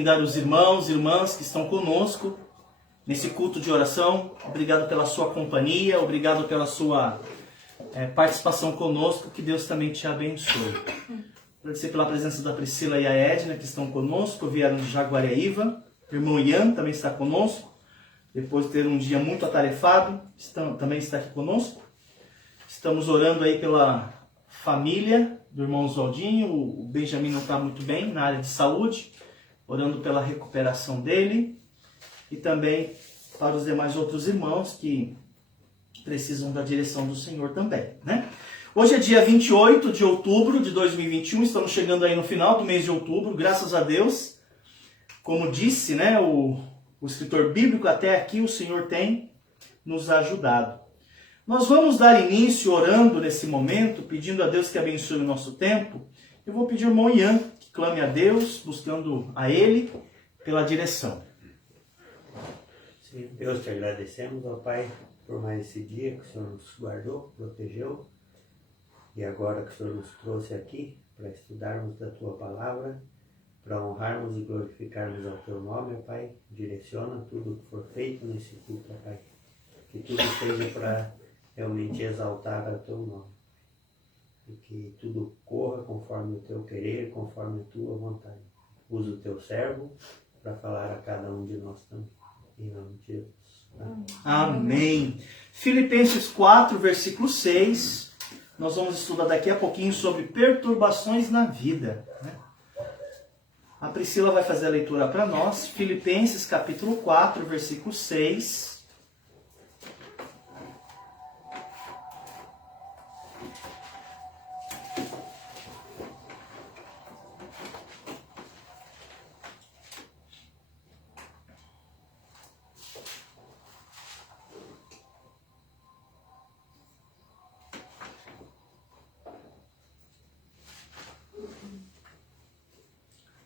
brindar os irmãos e irmãs que estão conosco nesse culto de oração. Obrigado pela sua companhia, obrigado pela sua participação conosco, que Deus também te abençoe. Agradecer pela presença da Priscila e a Edna, que estão conosco, vieram de Jaguariaíva. O irmão Ian também está conosco, depois de ter um dia muito atarefado, também está aqui conosco. Estamos orando aí pela família do irmão Oswaldinho. O Benjamin não está muito bem na área de saúde, orando pela recuperação dele. E também para os demais outros irmãos que precisam da direção do Senhor também, né? Hoje é dia 28 de outubro de 2021, estamos chegando aí no final do mês de outubro, graças a Deus. Como disse, né, o escritor bíblico, até aqui o Senhor tem nos ajudado. Nós vamos dar início orando nesse momento, pedindo a Deus que abençoe o nosso tempo. Eu vou pedir ao irmão Ian que clame a Deus, buscando a Ele pela direção. Sim, Deus, te agradecemos, ó Pai, por mais esse dia que o Senhor nos guardou, protegeu. E agora que o Senhor nos trouxe aqui para estudarmos da Tua Palavra, para honrarmos e glorificarmos ao Teu nome, ó Pai, direciona tudo que for feito nesse culto, ó Pai. Que tudo seja para realmente exaltar o Teu nome. E que tudo corra conforme o Teu querer, conforme a Tua vontade. Usa o Teu servo para falar a cada um de nós também. Em nome de Jesus. Amém. Filipenses 4, versículo 6. Nós vamos estudar daqui a pouquinho sobre perturbações na vida, né? A Priscila vai fazer a leitura para nós. Filipenses capítulo 4, versículo 6.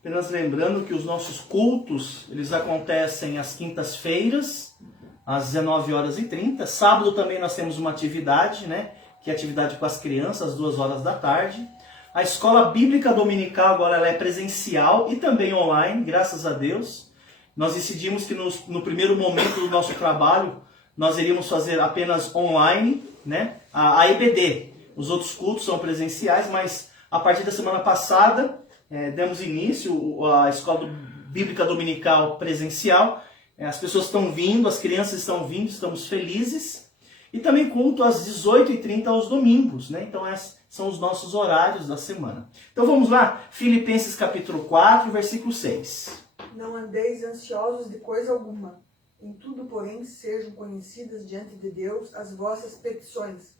Apenas lembrando que os nossos cultos, eles acontecem às quintas-feiras, às 19h30. Sábado também nós temos uma atividade, né? Que é atividade com as crianças, às 14h. A escola bíblica dominical agora ela é presencial e também online, graças a Deus. Nós decidimos que no primeiro momento do nosso trabalho, nós iríamos fazer apenas online, né? A EBD. Os outros cultos são presenciais, mas a partir da semana passada, demos início à escola bíblica dominical presencial. As pessoas estão vindo, as crianças estão vindo, estamos felizes. E também culto às 18h30 aos domingos, né? Então esses são os nossos horários da semana. Então vamos lá, Filipenses capítulo 4, versículo 6. Não andeis ansiosos de coisa alguma. Em tudo, porém, sejam conhecidas diante de Deus as vossas petições,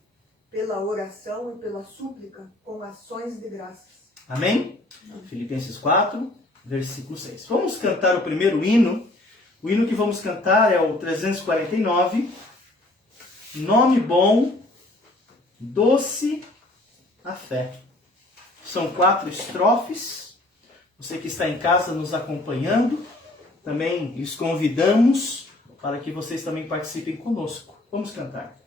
pela oração e pela súplica, com ações de graças. Amém? Filipenses 4, versículo 6. Vamos cantar o primeiro hino. O hino que vamos cantar é o 349. Nome bom, doce a fé. São 4 estrofes. Você que está em casa nos acompanhando, também lhes convidamos para que vocês também participem conosco. Vamos cantar.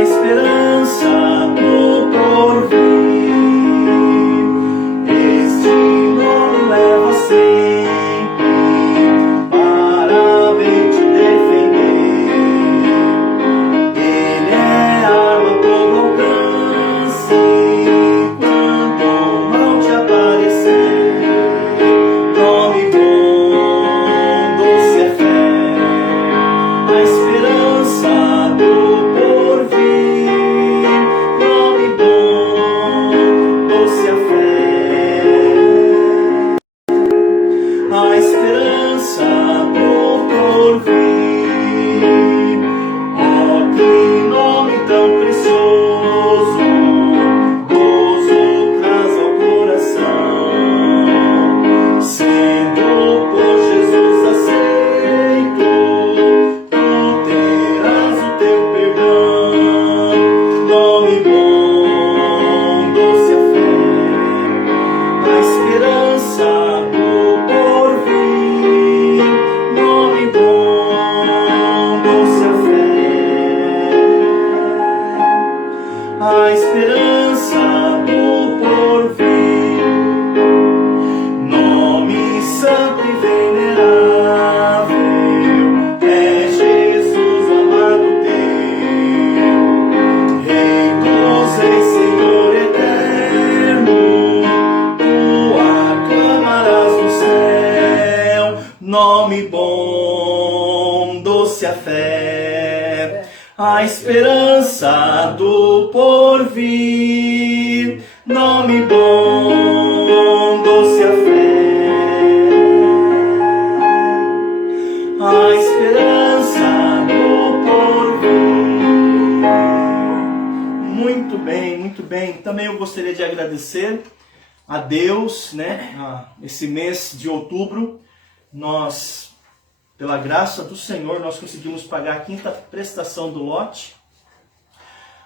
Esperança do porvir, nome bom. a esperança do porvir. Nome santo e venerável é Jesus, amado teu, Rei dos reis, Senhor eterno, tu aclamarás no céu. Nome bom, doce a fé, a esperança do porvir. Nome bom, doce a fé, a esperança do porvir. Muito bem, muito bem. Também eu gostaria de agradecer a Deus, né? Esse mês de outubro, nós, pela graça do Senhor, nós conseguimos pagar a 5ª prestação do lote.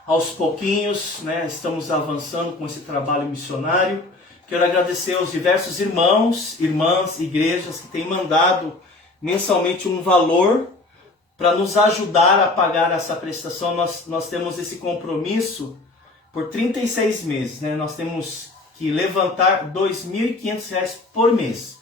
Aos pouquinhos, né, estamos avançando com esse trabalho missionário. Quero agradecer aos diversos irmãos, irmãs, igrejas que têm mandado mensalmente um valor para nos ajudar a pagar essa prestação. Nós temos esse compromisso por 36 meses. Né? Nós temos que levantar R$ 2.500 por mês.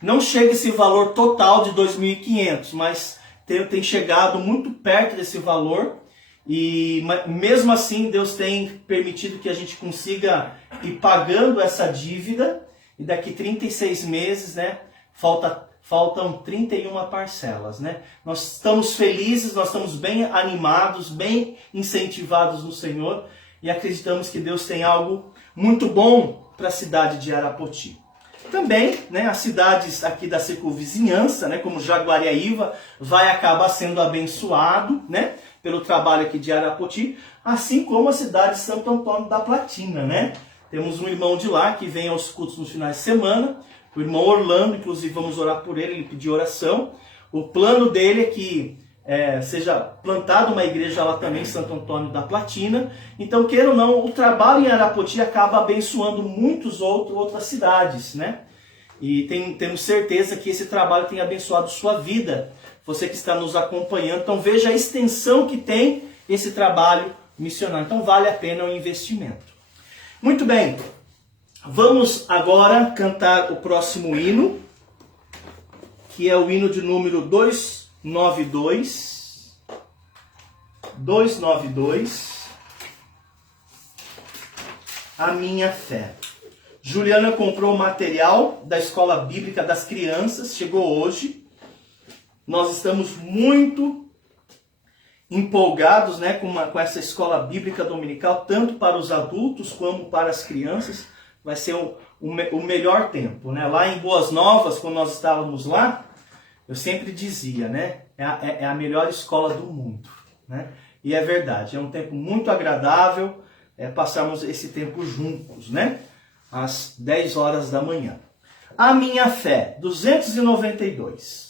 Não chega esse valor total de 2.500, mas tem chegado muito perto desse valor. E mesmo assim Deus tem permitido que a gente consiga ir pagando essa dívida. E daqui 36 meses, né, faltam 31 parcelas. Né? Nós estamos felizes, nós estamos bem animados, bem incentivados no Senhor. E acreditamos que Deus tem algo muito bom para a cidade de Arapoti. Também, né, as cidades aqui da circunvizinhança, né, como Jaguariaíva, vai acabar sendo abençoado, né, pelo trabalho aqui de Arapoti, assim como a cidade de Santo Antônio da Platina, né? Temos um irmão de lá que vem aos cultos nos finais de semana, o irmão Orlando, inclusive vamos orar por ele, ele pediu oração. O plano dele é que seja plantada uma igreja lá também em Santo Antônio da Platina. Então, queira ou não, o trabalho em Arapoti acaba abençoando outras cidades, né? E temos certeza que esse trabalho tem abençoado sua vida, você que está nos acompanhando. Então veja a extensão que tem esse trabalho missionário. Então vale a pena o investimento. Muito bem, vamos agora cantar o próximo hino, que é o hino de número 292. 292. A minha fé. Juliana comprou o material da Escola Bíblica das Crianças, chegou hoje. Nós estamos muito empolgados, né, com essa escola bíblica dominical, tanto para os adultos como para as crianças. Vai ser o melhor tempo. Né? Lá em Boas Novas, quando nós estávamos lá, eu sempre dizia, né, é a melhor escola do mundo. Né? E é verdade, é um tempo muito agradável passarmos esse tempo juntos, né? Às 10 horas da manhã. A minha fé, 292.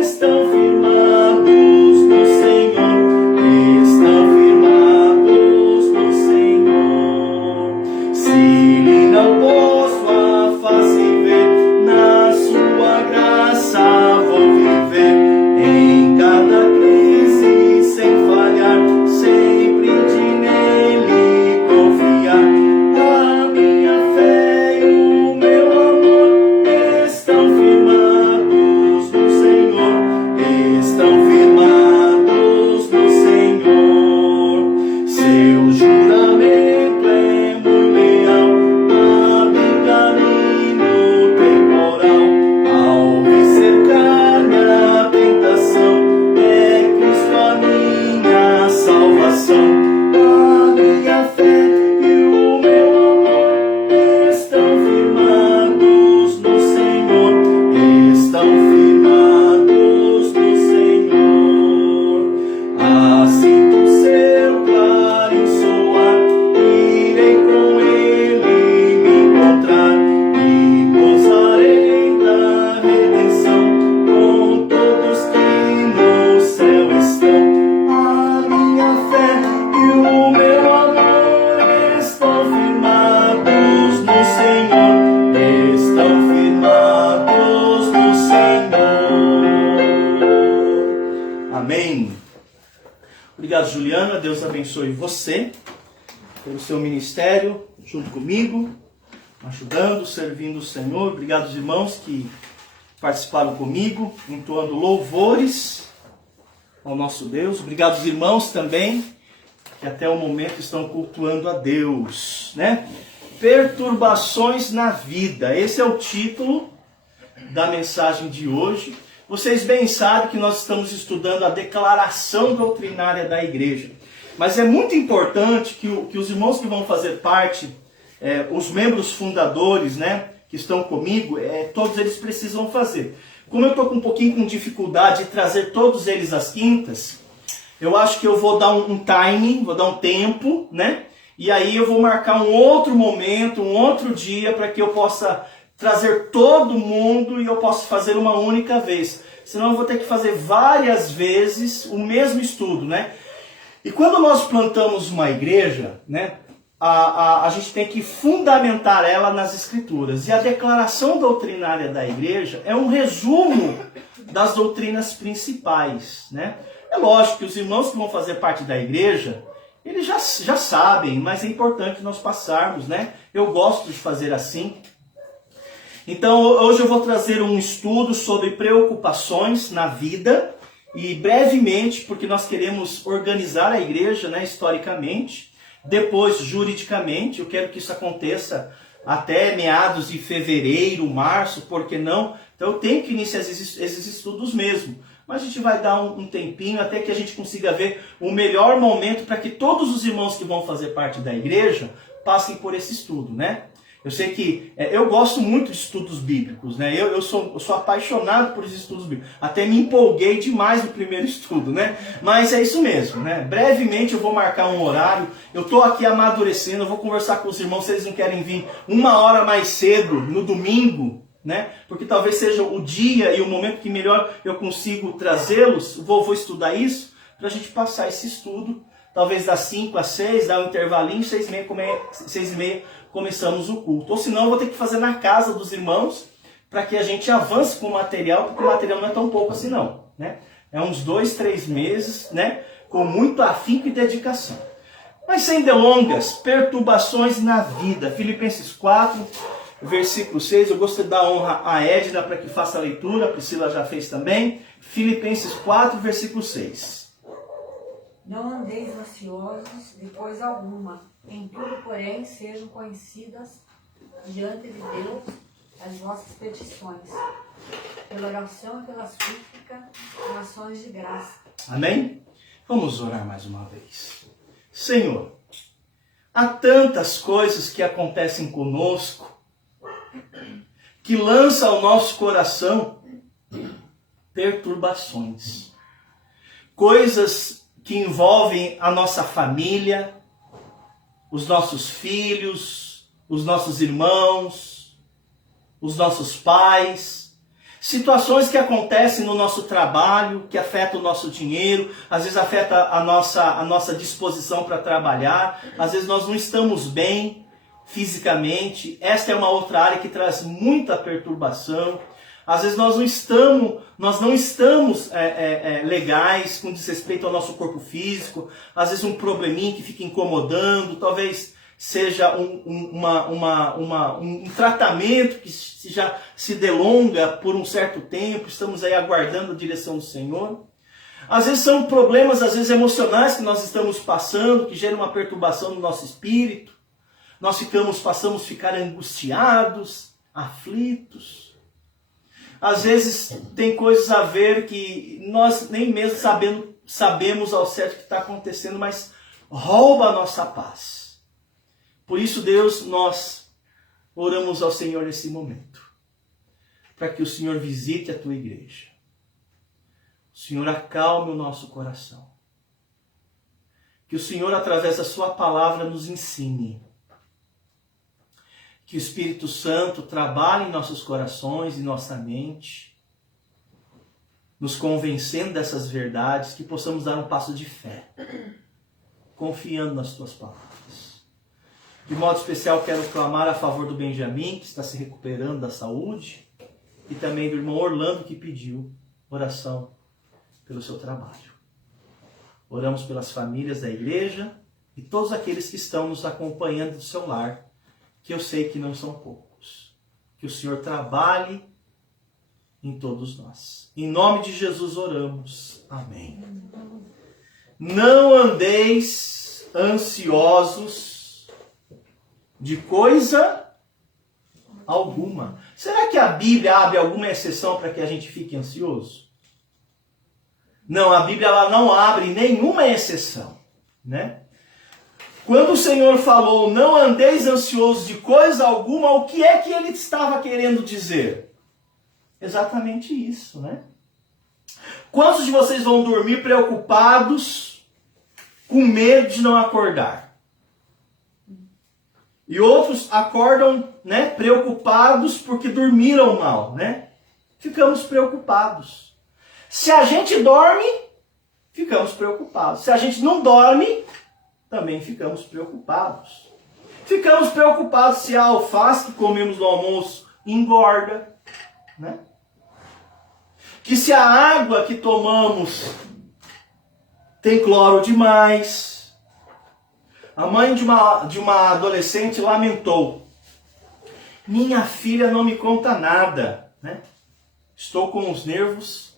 Está semana. Deus abençoe você, pelo seu ministério, junto comigo, ajudando, servindo o Senhor. Obrigado aos irmãos que participaram comigo, entoando louvores ao nosso Deus. Obrigado aos irmãos também, que até o momento estão cultuando a Deus, né? Perturbações na vida. Esse é o título da mensagem de hoje. Vocês bem sabem que nós estamos estudando a declaração doutrinária da igreja. Mas é muito importante que os irmãos que vão fazer parte, os membros fundadores, né, que estão comigo, todos eles precisam fazer. Como eu estou com um pouquinho com dificuldade de trazer todos eles às quintas, eu acho que eu vou dar um timing, vou dar um tempo, né? E aí eu vou marcar um outro momento, um outro dia, para que eu possa trazer todo mundo e eu possa fazer uma única vez. Senão eu vou ter que fazer várias vezes o mesmo estudo, né? E quando nós plantamos uma igreja, né, a gente tem que fundamentar ela nas Escrituras. E a declaração doutrinária da igreja é um resumo das doutrinas principais, né? É lógico que os irmãos que vão fazer parte da igreja, eles já sabem, mas é importante nós passarmos, né? Eu gosto de fazer assim. Então, hoje eu vou trazer um estudo sobre preocupações na vida, e brevemente, porque nós queremos organizar a igreja, né, historicamente, depois juridicamente. Eu quero que isso aconteça até meados de fevereiro, março, por que não? Então eu tenho que iniciar esses estudos mesmo. Mas a gente vai dar um tempinho até que a gente consiga ver o melhor momento para que todos os irmãos que vão fazer parte da igreja passem por esse estudo, né? Eu sei que eu gosto muito de estudos bíblicos, né? Eu sou apaixonado por esses estudos bíblicos. Até me empolguei demais no primeiro estudo, né? Mas é isso mesmo, né? Brevemente eu vou marcar um horário. Eu estou aqui amadurecendo, eu vou conversar com os irmãos se eles não querem vir uma hora mais cedo, no domingo, né? Porque talvez seja o dia e o momento que melhor eu consigo trazê-los. Vou estudar isso para a gente passar esse estudo. Talvez das 5 às 6, dar um intervalinho, 6h30 começamos o culto. Ou senão eu vou ter que fazer na casa dos irmãos para que a gente avance com o material, porque o material não é tão pouco assim não, né? É uns 2, 3 meses, né? Com muito afinco e dedicação. Mas sem delongas, perturbações na vida. Filipenses 4, versículo 6. Eu gostaria de dar honra a Edna para que faça a leitura. A Priscila já fez também. Filipenses 4, versículo 6. Não andeis ansiosos de coisa alguma, em tudo, porém, sejam conhecidas diante de Deus as vossas petições, pela oração e pela súplica, com ações de graça. Amém? Vamos orar mais uma vez. Senhor, há tantas coisas que acontecem conosco, que lançam ao nosso coração perturbações. Coisas que envolvem a nossa família, os nossos filhos, os nossos irmãos, os nossos pais. Situações que acontecem no nosso trabalho, que afetam o nosso dinheiro, às vezes afeta a nossa disposição para trabalhar, às vezes nós não estamos bem fisicamente. Esta é uma outra área que traz muita perturbação. Às vezes nós não estamos legais com desrespeito ao nosso corpo físico. Às vezes um probleminha que fica incomodando, talvez seja um tratamento que já se delonga por um certo tempo. Estamos aí aguardando a direção do Senhor. Às vezes são problemas, às vezes emocionais que nós estamos passando, que geram uma perturbação no nosso espírito. Nós passamos a ficar angustiados, aflitos. Às vezes tem coisas a ver que nós nem mesmo sabemos ao certo o que está acontecendo, mas rouba a nossa paz. Por isso, Deus, nós oramos ao Senhor nesse momento, para que o Senhor visite a tua igreja. O Senhor acalme o nosso coração. Que o Senhor, através da sua palavra, nos ensine. Que o Espírito Santo trabalhe em nossos corações e nossa mente, nos convencendo dessas verdades, que possamos dar um passo de fé, confiando nas tuas palavras. De modo especial, quero clamar a favor do Benjamin, que está se recuperando da saúde, e também do irmão Orlando, que pediu oração pelo seu trabalho. Oramos pelas famílias da igreja e todos aqueles que estão nos acompanhando do seu lar, que eu sei que não são poucos. Que o Senhor trabalhe em todos nós. Em nome de Jesus oramos. Amém. Não andeis ansiosos de coisa alguma. Será que a Bíblia abre alguma exceção para que a gente fique ansioso? Não, a Bíblia ela não abre nenhuma exceção, né? Quando o Senhor falou, não andeis ansiosos de coisa alguma, o que é que ele estava querendo dizer? Exatamente isso, né? Quantos de vocês vão dormir preocupados, com medo de não acordar? E outros acordam, né, preocupados porque dormiram mal, né? Ficamos preocupados. Se a gente dorme, ficamos preocupados. Se a gente não dorme, também ficamos preocupados. Ficamos preocupados se a alface que comemos no almoço engorda, né? Que se a água que tomamos tem cloro demais. A mãe de uma adolescente lamentou: minha filha não me conta nada, né? Estou com os nervos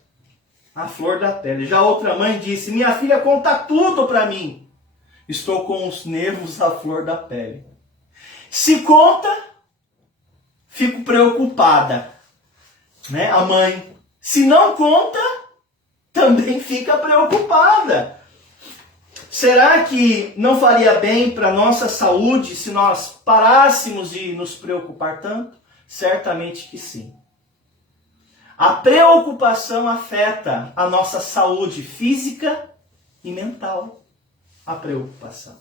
à flor da pele. Já outra mãe disse: minha filha conta tudo para mim. Estou com os nervos à flor da pele. Se conta, fico preocupada, né? A mãe. Se não conta, também fica preocupada. Será que não faria bem para a nossa saúde se nós parássemos de nos preocupar tanto? Certamente que sim. A preocupação afeta a nossa saúde física e mental. A preocupação.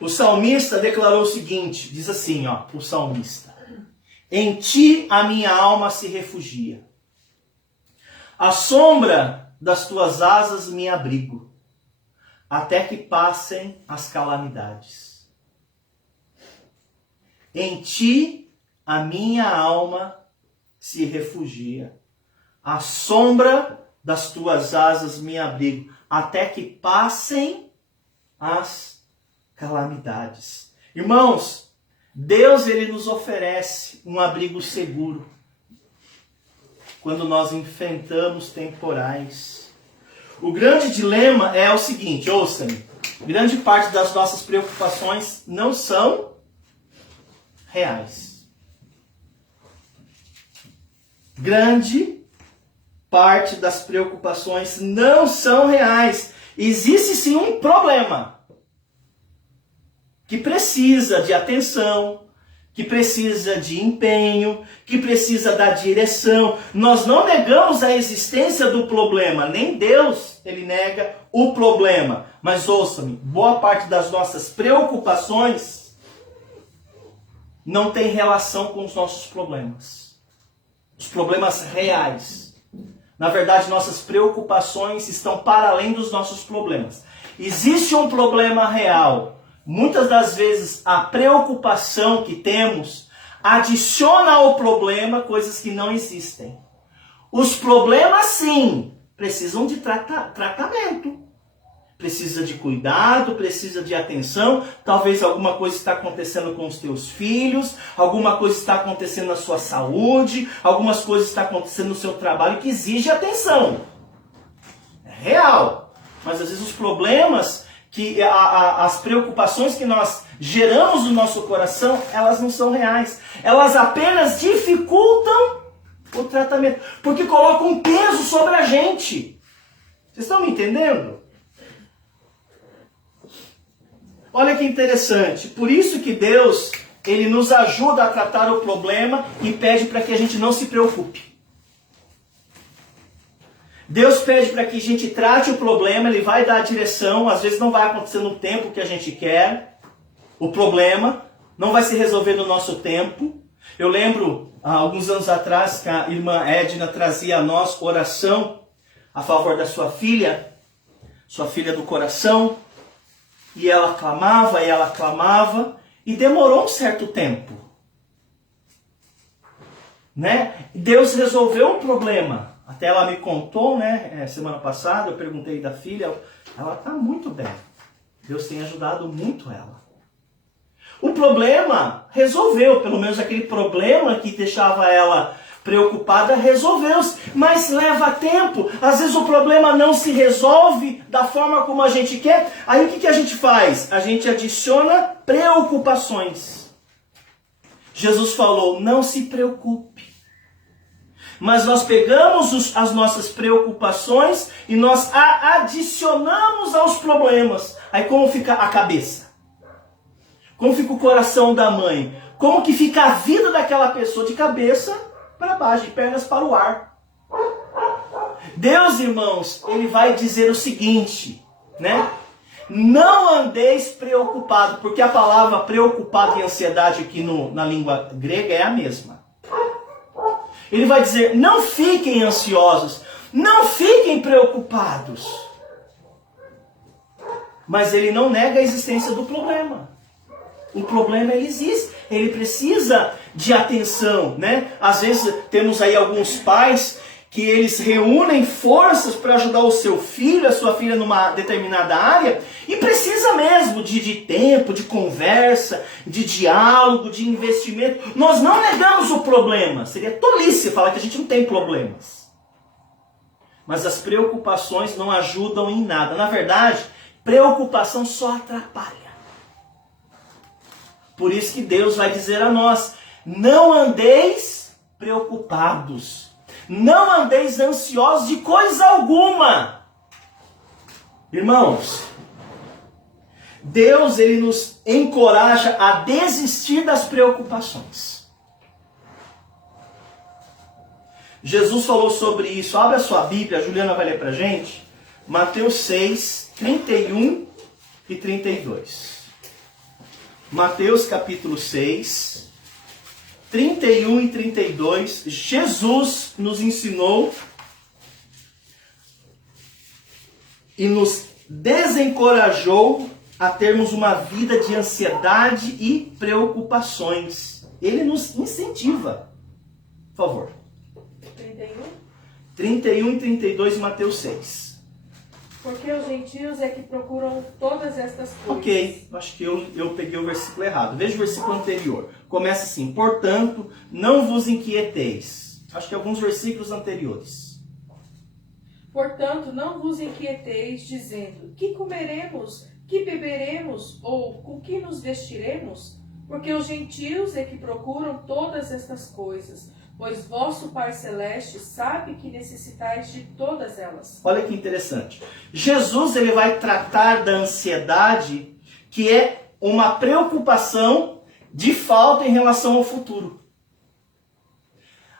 O salmista declarou o seguinte, diz assim, ó, o salmista: em ti a minha alma se refugia. À sombra das tuas asas me abrigo, até que passem as calamidades. Em ti a minha alma se refugia. À sombra das tuas asas me abrigo, até que passem as calamidades. Irmãos, Deus ele nos oferece um abrigo seguro quando nós enfrentamos temporais. O grande dilema é o seguinte, ouça-me, grande parte das nossas preocupações não são reais. Grande parte das preocupações não são reais. Existe sim um problema que precisa de atenção, que precisa de empenho, que precisa da direção. Nós não negamos a existência do problema, nem Deus ele nega o problema. Mas ouça-me, boa parte das nossas preocupações não tem relação com os nossos problemas. Os problemas reais. Na verdade, nossas preocupações estão para além dos nossos problemas. Existe um problema real. Muitas das vezes a preocupação que temos adiciona ao problema coisas que não existem. Os problemas, sim, precisam de tratamento. Precisa de cuidado, precisa de atenção. Talvez alguma coisa está acontecendo com os teus filhos, alguma coisa está acontecendo na sua saúde, algumas coisas estão acontecendo no seu trabalho que exige atenção. É real. Mas às vezes os problemas, as preocupações que nós geramos no nosso coração, elas não são reais. Elas apenas dificultam o tratamento. Porque colocam um peso sobre a gente. Vocês estão me entendendo? Olha que interessante. Por isso que Deus, ele nos ajuda a tratar o problema e pede para que a gente não se preocupe. Deus pede para que a gente trate o problema, ele vai dar a direção, às vezes não vai acontecer no tempo que a gente quer. O problema não vai se resolver no nosso tempo. Eu lembro, há alguns anos atrás, que a irmã Edna trazia a nós oração a favor da sua filha do coração. E ela clamava, e demorou um certo tempo. Né? Deus resolveu o problema Até ela me contou, né, semana passada, eu perguntei da filha, ela está muito bem. Deus tem ajudado muito ela. O problema resolveu, pelo menos aquele problema que deixava ela preocupada resolveu-se, mas leva tempo. Às vezes o problema não se resolve da forma como a gente quer. Aí o que a gente faz? A gente adiciona preocupações. Jesus falou, não se preocupe. Mas nós pegamos as nossas preocupações e nós adicionamos aos problemas. Aí como fica a cabeça? Como fica o coração da mãe? Como que fica a vida daquela pessoa? De cabeça para baixo, de pernas para o ar. Deus, irmãos, Ele vai dizer o seguinte, né? Não andeis preocupado, porque a palavra preocupado e ansiedade aqui na língua grega é a mesma. Ele vai dizer, não fiquem ansiosos, não fiquem preocupados. Mas ele não nega a existência do problema. O problema, ele existe, ele precisa de atenção, né? Às vezes temos aí alguns pais que eles reúnem forças para ajudar o seu filho, a sua filha numa determinada área, e precisa mesmo de tempo, de conversa, de diálogo, de investimento. Nós não negamos o problema, seria tolice falar que a gente não tem problemas. Mas as preocupações não ajudam em nada. Na verdade, preocupação só atrapalha. Por isso que Deus vai dizer a nós, não andeis preocupados. Não andeis ansiosos de coisa alguma. Irmãos, Deus, Ele nos encoraja a desistir das preocupações. Jesus falou sobre isso. Abre a sua Bíblia, a Juliana vai ler pra gente. Mateus 6, 31 e 32. Mateus capítulo 6, 31 e 32, Jesus nos ensinou e nos desencorajou a termos uma vida de ansiedade e preocupações. Ele nos incentiva. Por favor. 31 e 32 de Mateus 6. Porque os gentios é que procuram todas estas coisas. Ok, acho que eu peguei o versículo errado. Veja o versículo anterior. Começa assim, portanto, não vos inquieteis. Acho que alguns versículos anteriores. Portanto, não vos inquieteis, dizendo, que comeremos, que beberemos, ou com que nos vestiremos? Porque os gentios é que procuram todas estas coisas, pois vosso Pai Celeste sabe que necessitais de todas elas. Olha que interessante. Jesus, ele vai tratar da ansiedade, que é uma preocupação de falta em relação ao futuro.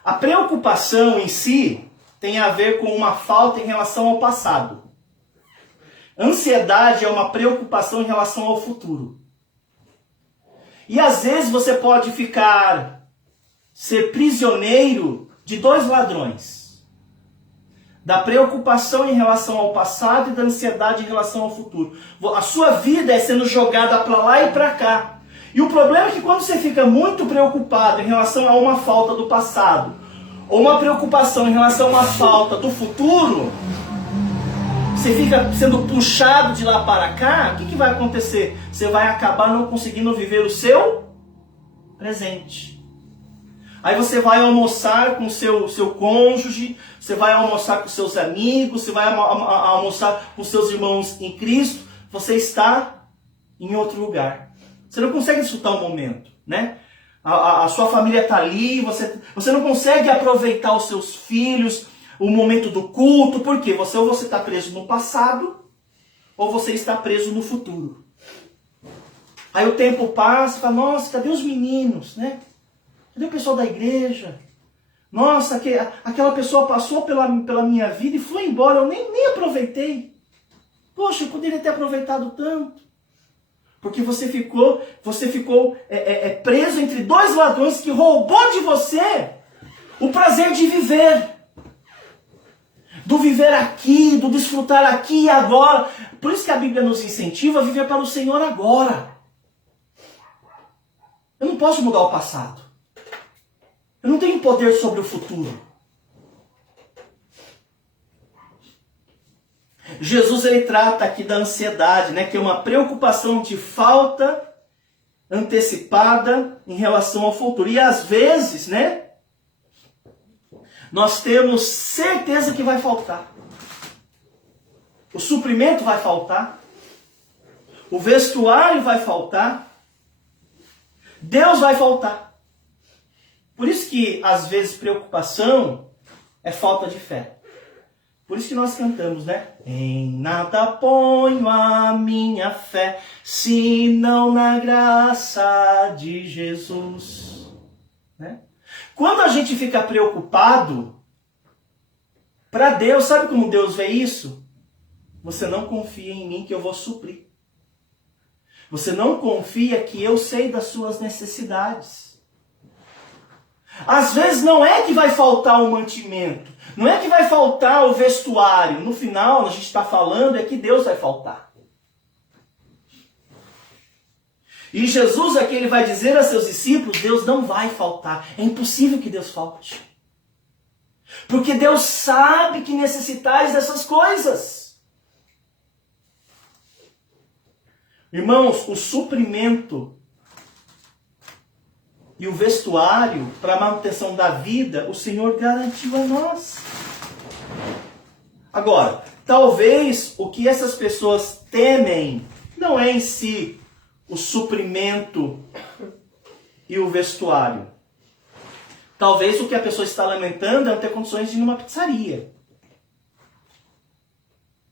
A preocupação em si tem a ver com uma falta em relação ao passado. Ansiedade é uma preocupação em relação ao futuro. E às vezes você pode ser prisioneiro de dois ladrões. Da preocupação em relação ao passado e da ansiedade em relação ao futuro. A sua vida é sendo jogada para lá e para cá. E o problema é que quando você fica muito preocupado em relação a uma falta do passado, ou uma preocupação em relação a uma falta do futuro, você fica sendo puxado de lá para cá, o que vai acontecer? Você vai acabar não conseguindo viver o seu presente. Aí você vai almoçar com o seu cônjuge, você vai almoçar com seus amigos, você vai almoçar com seus irmãos em Cristo, você está em outro lugar. Você não consegue desfrutar o momento, né? A sua família está ali, você não consegue aproveitar os seus filhos, o momento do culto, por quê? Ou você está preso no passado, ou você está preso no futuro. Aí o tempo passa e fala, nossa, cadê os meninos, né? Cadê o pessoal da igreja? Nossa, aquela pessoa passou pela minha vida e foi embora, eu nem aproveitei. Poxa, eu poderia ter aproveitado tanto. Porque você ficou preso entre dois ladrões que roubou de você o prazer de viver. Do viver aqui, do desfrutar aqui e agora. Por isso que a Bíblia nos incentiva a viver para o Senhor agora. Eu não posso mudar o passado. Eu não tenho poder sobre o futuro. Jesus ele trata aqui da ansiedade, né, que é uma preocupação de falta antecipada em relação ao futuro. E às vezes, né, nós temos certeza que vai faltar. O suprimento vai faltar. O vestuário vai faltar. Deus vai faltar. Por isso que, às vezes, preocupação é falta de fé. Por isso que nós cantamos, né? Em nada ponho a minha fé, senão na graça de Jesus. Né? Quando a gente fica preocupado, para Deus, sabe como Deus vê isso? Você não confia em mim que eu vou suprir. Você não confia que eu sei das suas necessidades. Às vezes não é que vai faltar o mantimento, não é que vai faltar o vestuário. No final, a gente está falando é que Deus vai faltar. E Jesus aqui ele vai dizer a seus discípulos, Deus não vai faltar. É impossível que Deus falte. Porque Deus sabe que necessitais dessas coisas. Irmãos, o suprimento e o vestuário para a manutenção da vida, o Senhor garantiu a nós. Agora, talvez o que essas pessoas temem não é em si o suprimento e o vestuário. Talvez o que a pessoa está lamentando é não ter condições de ir numa pizzaria,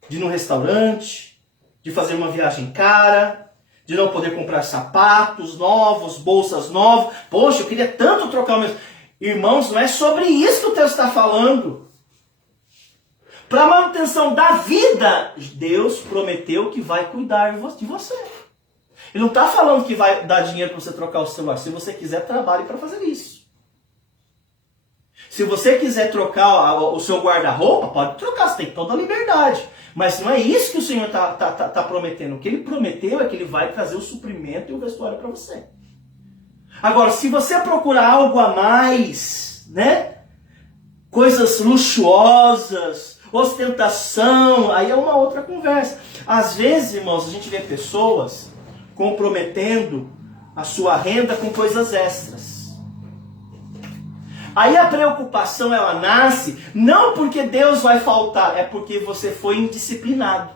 de ir num restaurante, de fazer uma viagem cara, de não poder comprar sapatos novos, bolsas novas. Poxa, eu queria tanto trocar o meu... Irmãos, não é sobre isso que o texto está falando. Para a manutenção da vida, Deus prometeu que vai cuidar de você. Ele não está falando que vai dar dinheiro para você trocar o celular. Se você quiser, trabalhe para fazer isso. Se você quiser trocar o seu guarda-roupa, pode trocar, você tem toda a liberdade. Mas não é isso que o Senhor está prometendo. O que Ele prometeu é que Ele vai trazer o suprimento e o vestuário para você. Agora, se você procurar algo a mais, né? Coisas luxuosas, ostentação, aí é uma outra conversa. Às vezes, irmãos, a gente vê pessoas comprometendo a sua renda com coisas extras. Aí a preocupação ela nasce não porque Deus vai faltar, é porque você foi indisciplinado.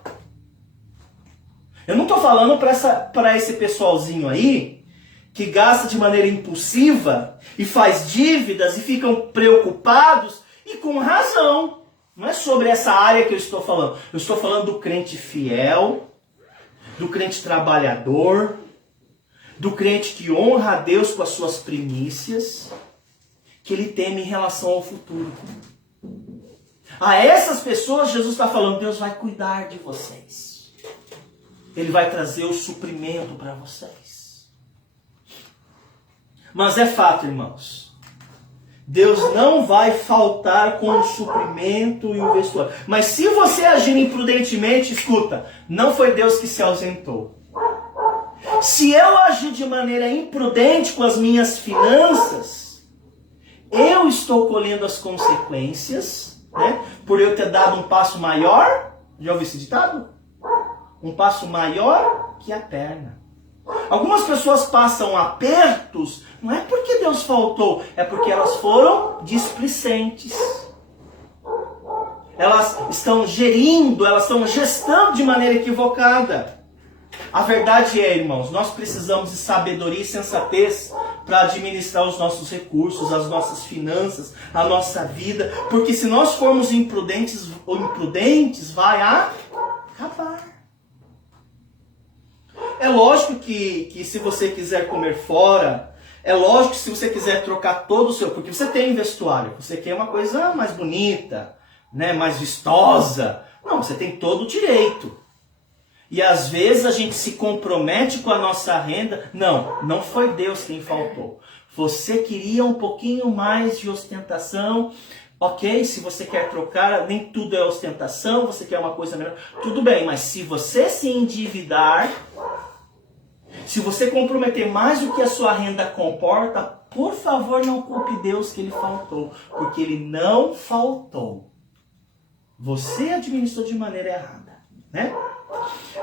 Eu não estou falando para esse pessoalzinho aí que gasta de maneira impulsiva e faz dívidas e ficam preocupados e com razão. Não é sobre essa área que eu estou falando. Eu estou falando do crente fiel, do crente trabalhador, do crente que honra a Deus com as suas primícias, que ele teme em relação ao futuro. A essas pessoas, Jesus está falando, Deus vai cuidar de vocês. Ele vai trazer o suprimento para vocês. Mas é fato, irmãos. Deus não vai faltar com o suprimento e o vestuário. Mas se você agir imprudentemente, escuta, não foi Deus que se ausentou. Se eu agir de maneira imprudente com as minhas finanças, eu estou colhendo as consequências, né? Por eu ter dado um passo maior. Já ouviu esse ditado? Um passo maior que a perna. Algumas pessoas passam apertos, não é porque Deus faltou, é porque elas foram displicentes. Elas estão gerindo, elas estão gestando de maneira equivocada. A verdade é, irmãos, nós precisamos de sabedoria e sensatez para administrar os nossos recursos, as nossas finanças, a nossa vida. Porque se nós formos imprudentes, vai acabar. É lógico que se você quiser comer fora, é lógico que se você quiser trocar todo o seu... Porque você tem vestuário, você quer uma coisa mais bonita, né, mais vistosa. Não, você tem todo o direito. E às vezes a gente se compromete com a nossa renda. Não foi Deus quem faltou. Você queria um pouquinho mais de ostentação. Ok, se você quer trocar, nem tudo é ostentação, você quer uma coisa melhor. Tudo bem, mas se você se endividar, se você comprometer mais do que a sua renda comporta, por favor não culpe Deus que Ele faltou. Porque Ele não faltou. Você administrou de maneira errada. né?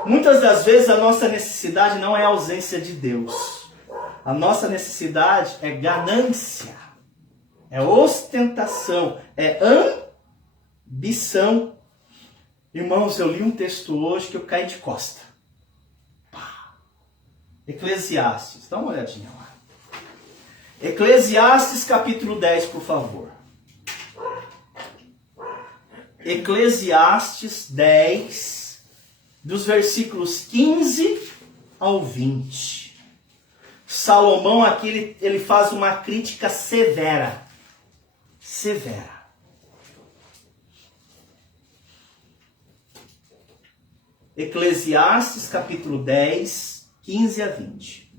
Muitas das vezes a nossa necessidade não é a ausência de Deus. A nossa necessidade é ganância, é ostentação, é ambição. Irmãos, eu li um texto hoje que eu caí de costa. Eclesiastes, dá uma olhadinha lá. Eclesiastes capítulo 10, por favor. Eclesiastes 10, dos versículos 15 ao 20. Salomão aqui ele faz uma crítica severa. Severa. Eclesiastes capítulo 10, 15 a 20.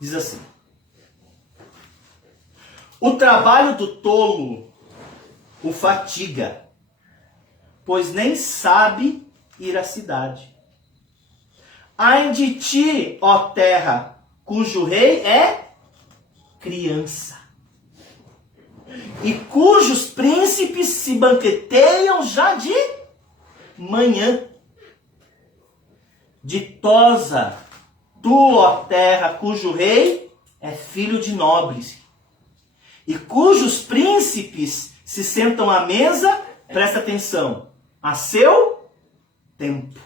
Diz assim: o trabalho do tolo o fatiga, pois nem sabe ir à cidade. Ai de ti, ó terra, cujo rei é criança, e cujos príncipes se banqueteiam já de manhã. Ditosa tu, ó terra, cujo rei é filho de nobres, e cujos príncipes se sentam à mesa, presta atenção, a seu tempo,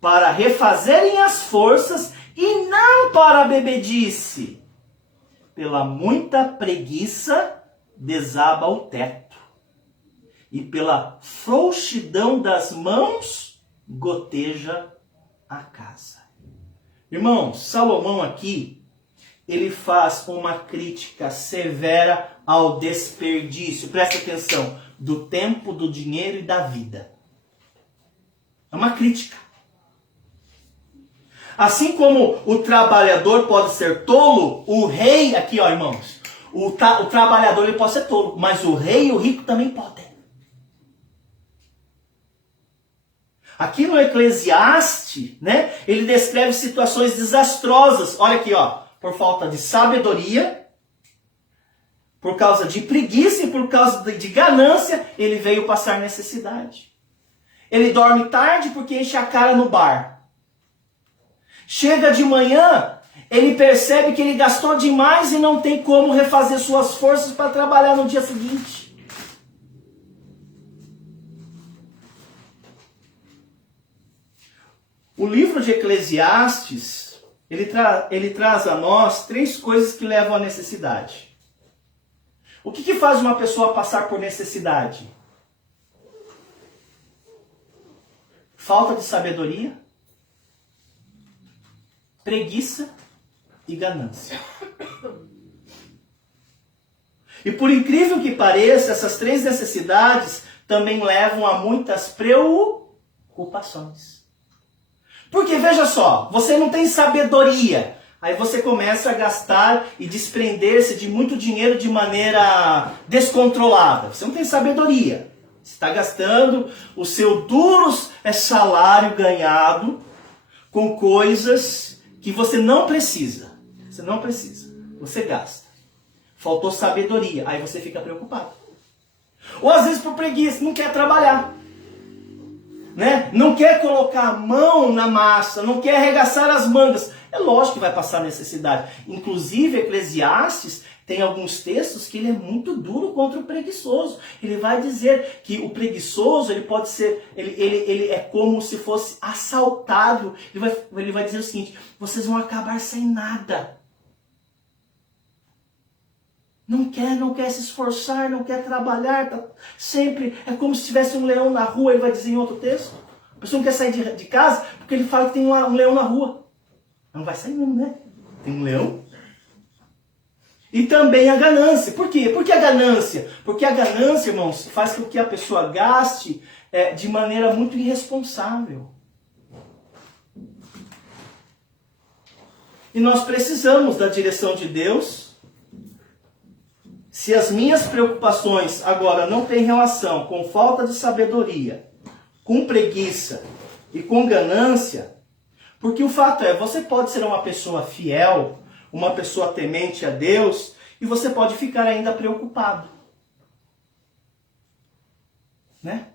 para refazerem as forças e não para a bebedice. Pela muita preguiça desaba o teto, e pela frouxidão das mãos goteja a casa. Irmãos, Salomão aqui, ele faz uma crítica severa ao desperdício, presta atenção, do tempo, do dinheiro e da vida. É uma crítica. Assim como o trabalhador pode ser tolo, o rei, aqui ó irmãos, o trabalhador ele pode ser tolo, mas o rei e o rico também podem. Aqui no Eclesiastes, né, ele descreve situações desastrosas. Olha aqui, ó, por falta de sabedoria, por causa de preguiça e por causa de ganância, ele veio passar necessidade. Ele dorme tarde porque enche a cara no bar. Chega de manhã, ele percebe que ele gastou demais e não tem como refazer suas forças para trabalhar no dia seguinte. O livro de Eclesiastes, ele traz a nós 3 coisas que levam à necessidade. O que faz uma pessoa passar por necessidade? Falta de sabedoria, preguiça e ganância. E por incrível que pareça, essas 3 necessidades também levam a muitas preocupações. Porque veja só, você não tem sabedoria, aí você começa a gastar e desprender-se de muito dinheiro de maneira descontrolada. Você não tem sabedoria, você está gastando o seu duro salário ganhado com coisas que você não precisa. Você não precisa, você gasta. Faltou sabedoria, aí você fica preocupado. Ou às vezes por preguiça, não quer trabalhar. Né? Não quer colocar a mão na massa, não quer arregaçar as mangas. É lógico que vai passar necessidade. Inclusive, Eclesiastes tem alguns textos que ele é muito duro contra o preguiçoso. Ele vai dizer que o preguiçoso ele pode ser, ele é como se fosse assaltado. Ele vai dizer o seguinte: vocês vão acabar sem nada. Não quer se esforçar, não quer trabalhar, tá sempre é como se tivesse um leão na rua, ele vai dizer em outro texto. A pessoa não quer sair de casa porque ele fala que tem um leão na rua. Não vai sair mesmo, né? Tem um leão. E também a ganância. Por quê? Por que a ganância? Porque a ganância, irmãos, faz com que a pessoa gaste de maneira muito irresponsável. E nós precisamos da direção de Deus. Se as minhas preocupações agora não têm relação com falta de sabedoria, com preguiça e com ganância, porque o fato é, você pode ser uma pessoa fiel, uma pessoa temente a Deus, e você pode ficar ainda preocupado. Né?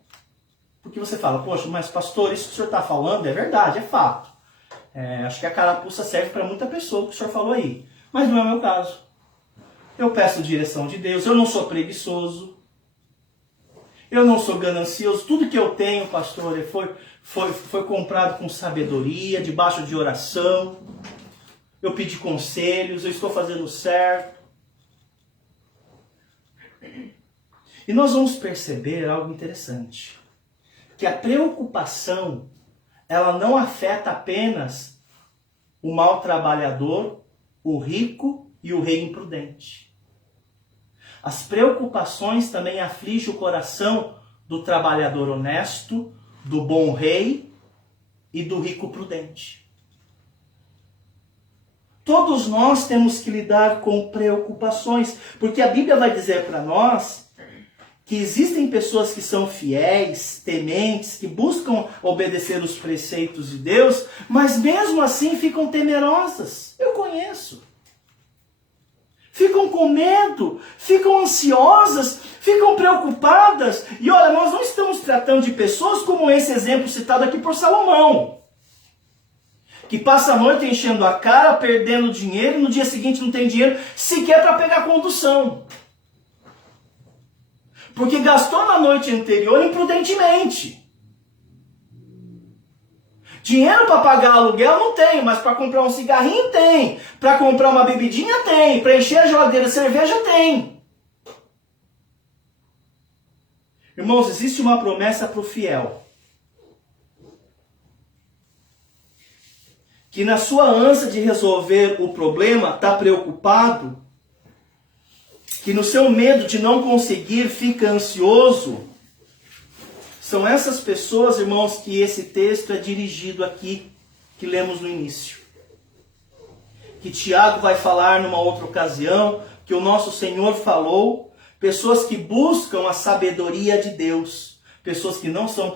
Porque você fala, poxa, mas pastor, isso que o senhor está falando é verdade, é fato. Acho que a carapuça serve para muita pessoa, o que o senhor falou aí. Mas não é o meu caso. Eu peço direção de Deus, eu não sou preguiçoso. Eu não sou ganancioso. Tudo que eu tenho, pastor, foi comprado com sabedoria, debaixo de oração. Eu pedi conselhos, eu estou fazendo certo. E nós vamos perceber algo interessante. Que a preocupação, ela não afeta apenas o mau trabalhador, o rico e o rei imprudente. As preocupações também afligem o coração do trabalhador honesto, do bom rei e do rico prudente. Todos nós temos que lidar com preocupações, porque a Bíblia vai dizer para nós que existem pessoas que são fiéis, tementes, que buscam obedecer os preceitos de Deus, mas mesmo assim ficam temerosas. Eu conheço. Ficam com medo, ficam ansiosas, ficam preocupadas. E olha, nós não estamos tratando de pessoas como esse exemplo citado aqui por Salomão, que passa a noite enchendo a cara, perdendo dinheiro, e no dia seguinte não tem dinheiro sequer para pegar condução. Porque gastou na noite anterior imprudentemente. Dinheiro para pagar aluguel não tem, mas para comprar um cigarrinho tem. Para comprar uma bebidinha tem. Para encher a geladeira de cerveja tem. Irmãos, existe uma promessa para o fiel. Que na sua ânsia de resolver o problema, está preocupado, que no seu medo de não conseguir fica ansioso. São essas pessoas, irmãos, que esse texto é dirigido aqui, que lemos no início. Que Tiago vai falar numa outra ocasião, que o nosso Senhor falou, pessoas que buscam a sabedoria de Deus, pessoas que não são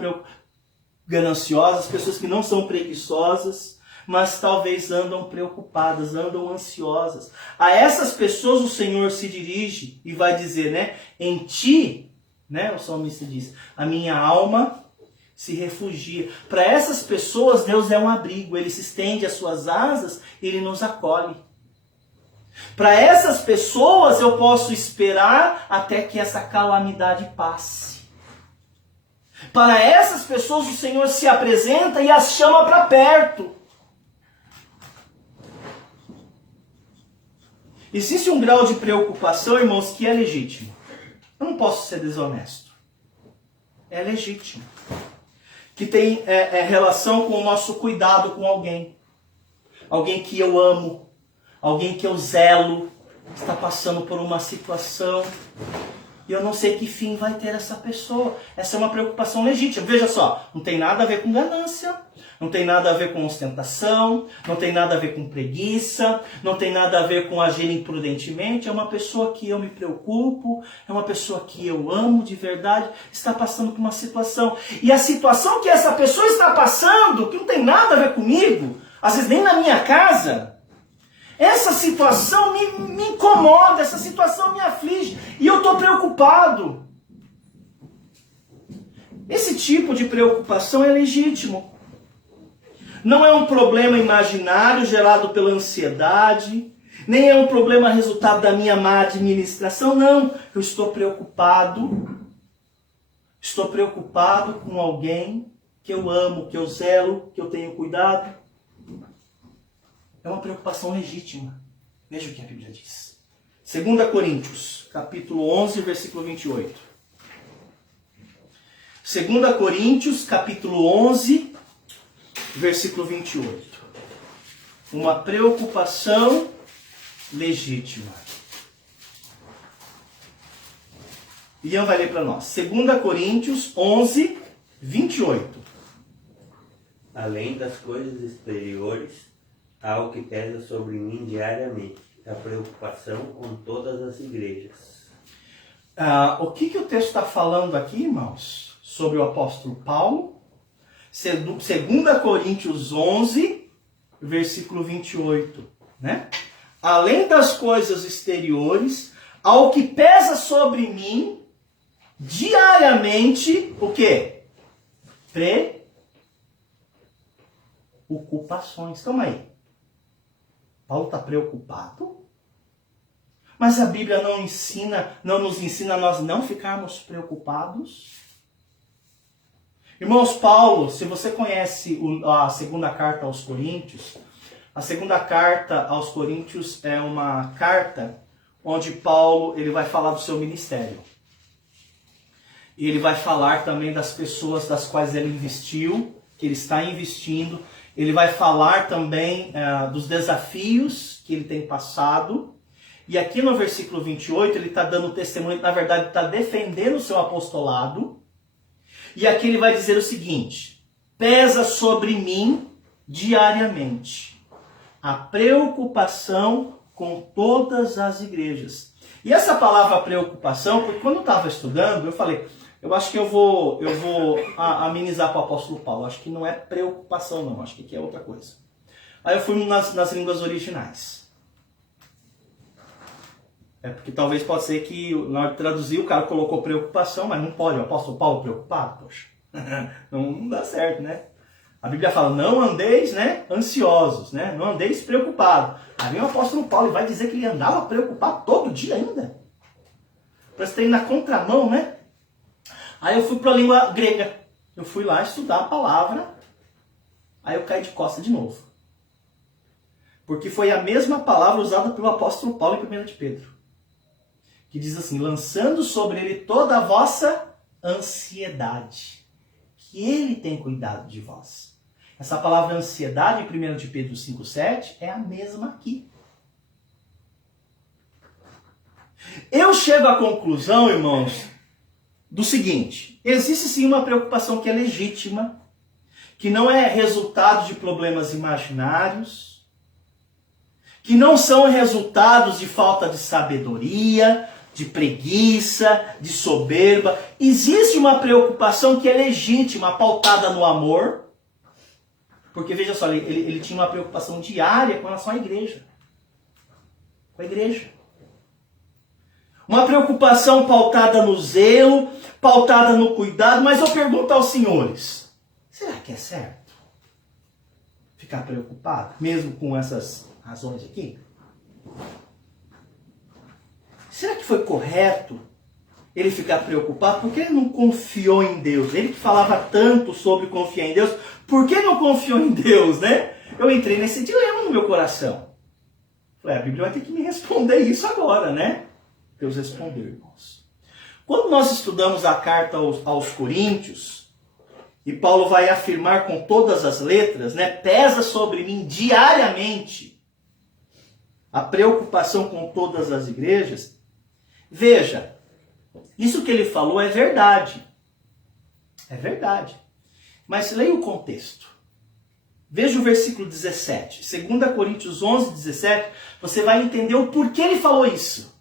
gananciosas, pessoas que não são preguiçosas, mas talvez andam preocupadas, andam ansiosas. A essas pessoas o Senhor se dirige e vai dizer, né? Em ti, né? O salmista diz, a minha alma se refugia. Para essas pessoas Deus é um abrigo, Ele se estende as suas asas e Ele nos acolhe. Para essas pessoas eu posso esperar até que essa calamidade passe. Para essas pessoas o Senhor se apresenta e as chama para perto. Existe um grau de preocupação, irmãos, que é legítimo. Eu não posso ser desonesto. É legítimo. Que tem relação com o nosso cuidado com alguém. Alguém que eu amo. Alguém que eu zelo. Está passando por uma situação. E eu não sei que fim vai ter essa pessoa. Essa é uma preocupação legítima. Veja só, não tem nada a ver com ganância. Não tem nada a ver com ostentação, não tem nada a ver com preguiça, não tem nada a ver com agir imprudentemente. É uma pessoa que eu me preocupo, é uma pessoa que eu amo de verdade, está passando por uma situação. E a situação que essa pessoa está passando, que não tem nada a ver comigo, às vezes nem na minha casa, essa situação me incomoda, essa situação me aflige, e eu estou preocupado. Esse tipo de preocupação é legítimo. Não é um problema imaginário gerado pela ansiedade, nem é um problema resultado da minha má administração, não. Eu estou preocupado com alguém que eu amo, que eu zelo, que eu tenho cuidado. É uma preocupação legítima. Veja o que a Bíblia diz. 2 Coríntios, capítulo 11, versículo 28. 2 Coríntios, capítulo 11, versículo 28. Uma preocupação legítima. Ian vai ler para nós. 2 Coríntios 11, 28. Além das coisas exteriores, há o que pesa sobre mim diariamente, a preocupação com todas as igrejas. O que o texto está falando aqui, irmãos? Sobre o apóstolo Paulo. 2 Coríntios 11, versículo 28, né? Além das coisas exteriores, ao que pesa sobre mim, diariamente, o quê? preocupações. Calma aí. Paulo está preocupado? Mas a Bíblia não nos ensina a nós não ficarmos preocupados? Irmãos, Paulo, se você conhece a segunda carta aos Coríntios, a segunda carta aos Coríntios é uma carta onde Paulo ele vai falar do seu ministério. E ele vai falar também das pessoas das quais ele investiu, que ele está investindo. Ele vai falar também dos desafios que ele tem passado. E aqui no versículo 28, ele está dando testemunho, na verdade está defendendo o seu apostolado. E aqui ele vai dizer o seguinte: pesa sobre mim diariamente a preocupação com todas as igrejas. E essa palavra preocupação, porque quando eu estava estudando, eu falei, eu acho que eu vou amenizar para o apóstolo Paulo. Acho que não é preocupação não, acho que aqui é outra coisa. Aí eu fui nas línguas originais. Porque talvez pode ser que na hora de traduzir o cara colocou preocupação, mas não pode. O apóstolo Paulo preocupado, poxa. Não dá certo, né? A Bíblia fala, não andeis, né, ansiosos, né? Não andeis preocupados. Aí vem o apóstolo Paulo e vai dizer que ele andava preocupado todo dia ainda. Parece que tem na contramão, né? Aí eu fui para a língua grega. Eu fui lá estudar a palavra. Aí eu caí de costa de novo. Porque foi a mesma palavra usada pelo apóstolo Paulo em 1 de Pedro. Que diz assim, lançando sobre ele toda a vossa ansiedade, que ele tem cuidado de vós. Essa palavra ansiedade, em 1 de Pedro 5,7, é a mesma aqui. Eu chego à conclusão, irmãos, do seguinte, existe sim uma preocupação que é legítima, que não é resultado de problemas imaginários, que não são resultados de falta de sabedoria, de preguiça, de soberba. Existe uma preocupação que é legítima, pautada no amor. Porque, veja só, ele tinha uma preocupação diária com relação à igreja. Com a igreja. Uma preocupação pautada no zelo, pautada no cuidado. Mas eu pergunto aos senhores, será que é certo ficar preocupado, mesmo com essas razões aqui? Será que foi correto ele ficar preocupado? Por que ele não confiou em Deus? Ele que falava tanto sobre confiar em Deus, por que não confiou em Deus, né? Eu entrei nesse dilema no meu coração. Falei, a Bíblia vai ter que me responder isso agora, né? Deus respondeu, irmãos. Quando nós estudamos a carta aos Coríntios, e Paulo vai afirmar com todas as letras, né? Pesa sobre mim diariamente a preocupação com todas as igrejas. Veja, isso que ele falou é verdade. É verdade. Mas leia o contexto. Veja o versículo 17. 2 Coríntios 11, 17. Você vai entender o porquê ele falou isso.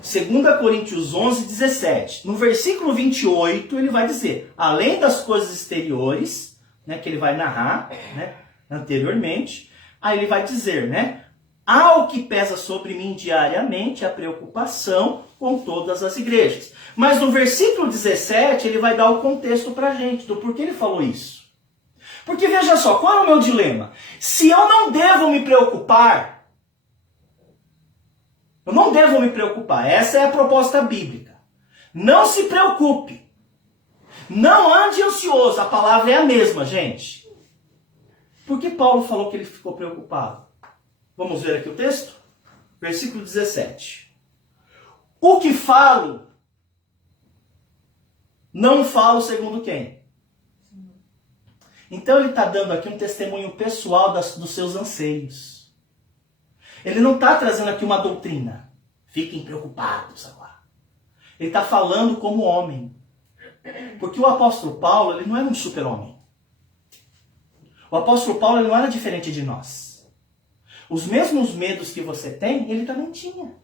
2 Coríntios 11, 17. No versículo 28, ele vai dizer, além das coisas exteriores, né, que ele vai narrar, né, anteriormente, aí ele vai dizer, né, há o que pesa sobre mim diariamente a preocupação com todas as igrejas. Mas no versículo 17, ele vai dar o contexto para a gente, do porquê ele falou isso. Porque veja só, qual é o meu dilema? Se eu não devo me preocupar, essa é a proposta bíblica. Não se preocupe. Não ande ansioso, a palavra é a mesma, gente. Por que Paulo falou que ele ficou preocupado? Vamos ver aqui o texto? Versículo 17. O que falo, não falo segundo quem? Então ele está dando aqui um testemunho pessoal dos seus anseios. Ele não está trazendo aqui uma doutrina. Fiquem preocupados agora. Ele está falando como homem. Porque o apóstolo Paulo, ele não era um super-homem. O apóstolo Paulo, ele não era diferente de nós. Os mesmos medos que você tem, ele também tinha.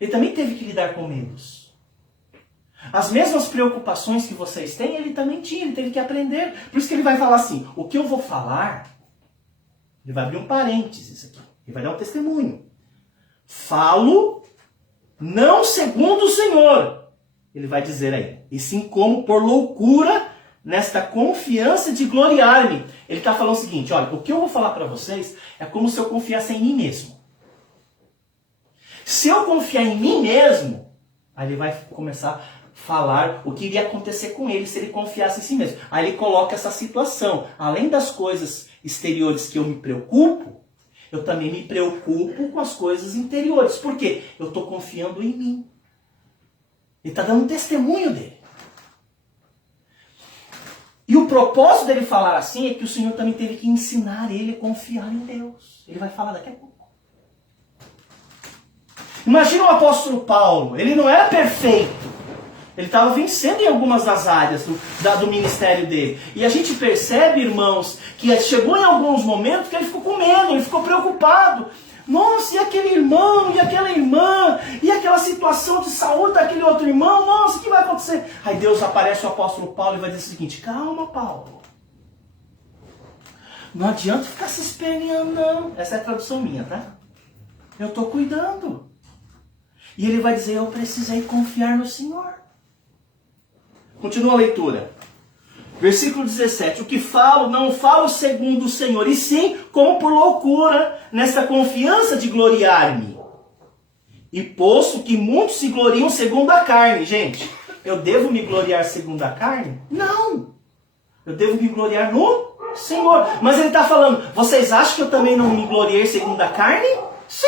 Ele também teve que lidar com medos. As mesmas preocupações que vocês têm, ele também tinha, ele teve que aprender. Por isso que ele vai falar assim, o que eu vou falar, ele vai abrir um parênteses aqui, ele vai dar um testemunho. Falo não segundo o Senhor, ele vai dizer aí. E sim como por loucura nesta confiança de gloriar-me. Ele está falando o seguinte, olha, o que eu vou falar para vocês é como se eu confiasse em mim mesmo. Se eu confiar em mim mesmo, aí ele vai começar a falar o que iria acontecer com ele se ele confiasse em si mesmo. Aí ele coloca essa situação. Além das coisas exteriores que eu me preocupo, eu também me preocupo com as coisas interiores. Por quê? Eu estou confiando em mim. Ele está dando um testemunho dele. E o propósito dele falar assim é que o Senhor também teve que ensinar ele a confiar em Deus. Ele vai falar daqui a pouco. Imagina o apóstolo Paulo. Ele não era perfeito. Ele estava vencendo em algumas das áreas do ministério dele. E a gente percebe, irmãos, que chegou em alguns momentos que ele ficou com medo, ele ficou preocupado. Nossa, e aquele irmão, e aquela irmã, e aquela situação de saúde daquele outro irmão, nossa, o que vai acontecer? Aí Deus aparece o apóstolo Paulo e vai dizer o seguinte, calma, Paulo. Não adianta ficar se esperneando, não. Essa é a tradução minha, tá? Eu estou cuidando. E ele vai dizer, eu precisei confiar no Senhor. Continua a leitura. Versículo 17. O que falo, não falo segundo o Senhor, e sim como por loucura, nesta confiança de gloriar-me. E posto que muitos se gloriam segundo a carne. Gente, eu devo me gloriar segundo a carne? Não. Eu devo me gloriar no Senhor. Mas ele está falando, vocês acham que eu também não me gloriei segundo a carne? Sim.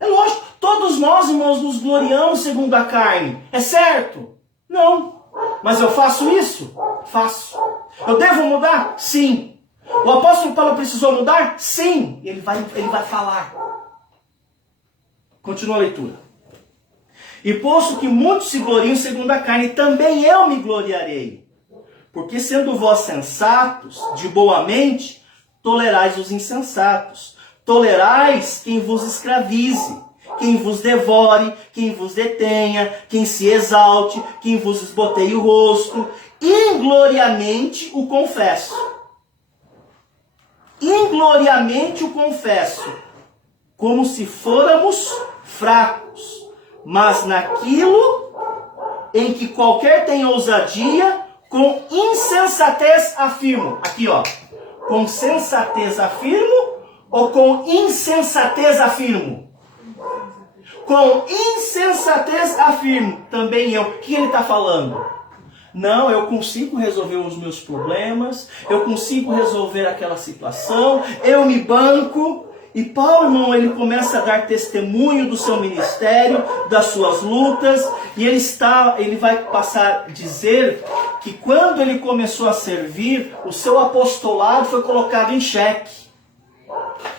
É lógico. Todos nós, irmãos, nos gloriamos segundo a carne. É certo? Não. Mas eu faço isso? Faço. Eu devo mudar? Sim. O apóstolo Paulo precisou mudar? Sim. Ele vai falar. Continua a leitura. E posto que muitos se gloriam segundo a carne, também eu me gloriarei. Porque sendo vós sensatos, de boa mente, tolerais os insensatos. Tolerais quem vos escravize. Quem vos devore, quem vos detenha, quem se exalte, quem vos esboteie o rosto. Ingloriamente o confesso. Ingloriamente o confesso. Como se fôramos fracos. Mas naquilo em que qualquer tem ousadia, com insensatez afirmo. Aqui, ó. Com sensatez afirmo ou com insensatez afirmo? Com insensatez afirmo, também eu. O que ele está falando? Não, eu consigo resolver os meus problemas, eu consigo resolver aquela situação, eu me banco. E Paulo, irmão, ele começa a dar testemunho do seu ministério, das suas lutas, e ele vai passar a dizer que quando ele começou a servir, o seu apostolado foi colocado em xeque.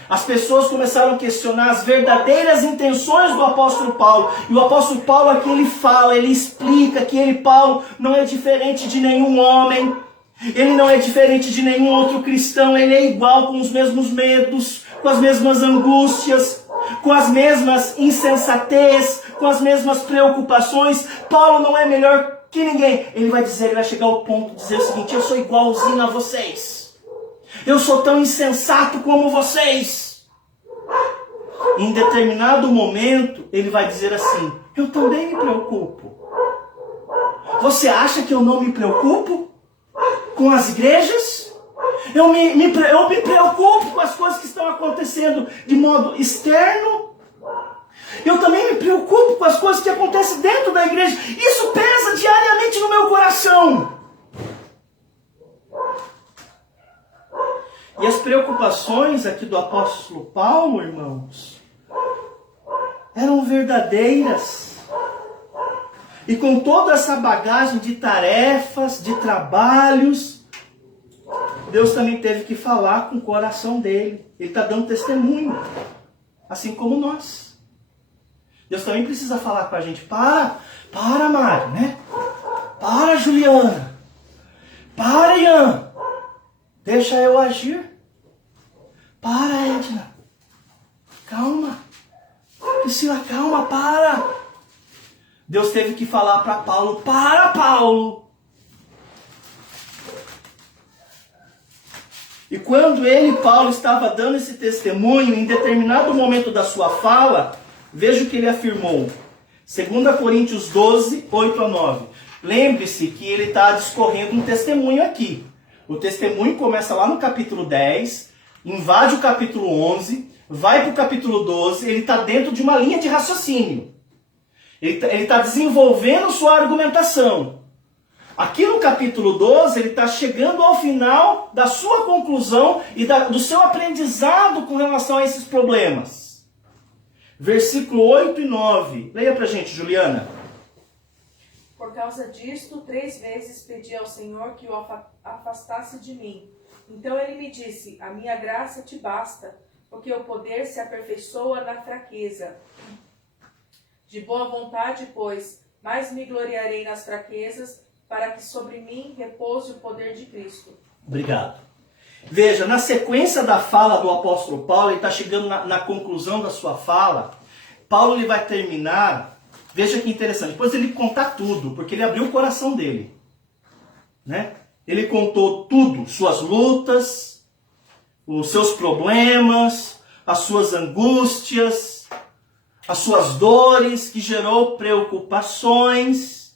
As pessoas começaram a questionar as verdadeiras intenções do apóstolo Paulo. E o apóstolo Paulo aqui ele fala, ele explica que ele, Paulo, não é diferente de nenhum homem. Ele não é diferente de nenhum outro cristão. Ele é igual, com os mesmos medos, com as mesmas angústias, com as mesmas insensatez, com as mesmas preocupações. Paulo não é melhor que ninguém. Ele vai chegar ao ponto de dizer o seguinte, eu sou igualzinho a vocês. Eu sou tão insensato como vocês. Em determinado momento, ele vai dizer assim, eu também me preocupo. Você acha que eu não me preocupo com as igrejas? Eu me preocupo com as coisas que estão acontecendo de modo externo. Eu também me preocupo com as coisas que acontecem dentro da igreja. Isso pesa diariamente no meu coração. E as preocupações aqui do apóstolo Paulo, irmãos, eram verdadeiras. E com toda essa bagagem de tarefas, de trabalhos, Deus também teve que falar com o coração dele. Ele está dando testemunho, assim como nós. Deus também precisa falar com a gente. Para Mário, né? Para, Juliana. Para, Ian. Deixa eu agir. Para, Edna. Calma. Priscila, calma, para. Deus teve que falar para Paulo. Para, Paulo. E quando Paulo, estava dando esse testemunho, em determinado momento da sua fala, veja o que ele afirmou. 2 Coríntios 12, 8 a 9. Lembre-se que ele está discorrendo um testemunho aqui. O testemunho começa lá no capítulo 10, invade o capítulo 11, vai para o capítulo 12, ele está dentro de uma linha de raciocínio. Ele está desenvolvendo sua argumentação. Aqui no capítulo 12, ele está chegando ao final da sua conclusão e do seu aprendizado com relação a esses problemas. Versículo 8 e 9. Leia para a gente, Juliana. Por causa disto, 3 vezes pedi ao Senhor que o afastasse de mim. Então ele me disse, a minha graça te basta, porque o poder se aperfeiçoa na fraqueza. De boa vontade, pois, mais me gloriarei nas fraquezas, para que sobre mim repouse o poder de Cristo. Obrigado. Veja, na sequência da fala do apóstolo Paulo, ele está chegando na conclusão da sua fala. Paulo ele vai terminar, veja que interessante, depois ele contar tudo, porque ele abriu o coração dele. Né? Ele contou tudo, suas lutas, os seus problemas, as suas angústias, as suas dores, que gerou preocupações.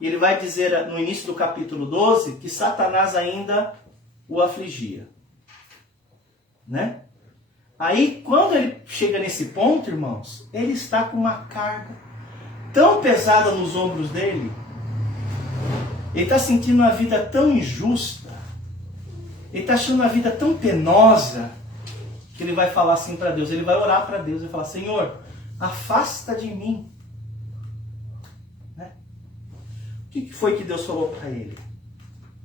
E ele vai dizer no início do capítulo 12 que Satanás ainda o afligia. Né? Aí, quando ele chega nesse ponto, irmãos, ele está com uma carga tão pesada nos ombros dele. Ele está sentindo a vida tão injusta. Ele está achando a vida tão penosa, que ele vai falar assim para Deus. Ele vai orar para Deus e falar, Senhor, afasta de mim. O que foi que Deus falou para ele?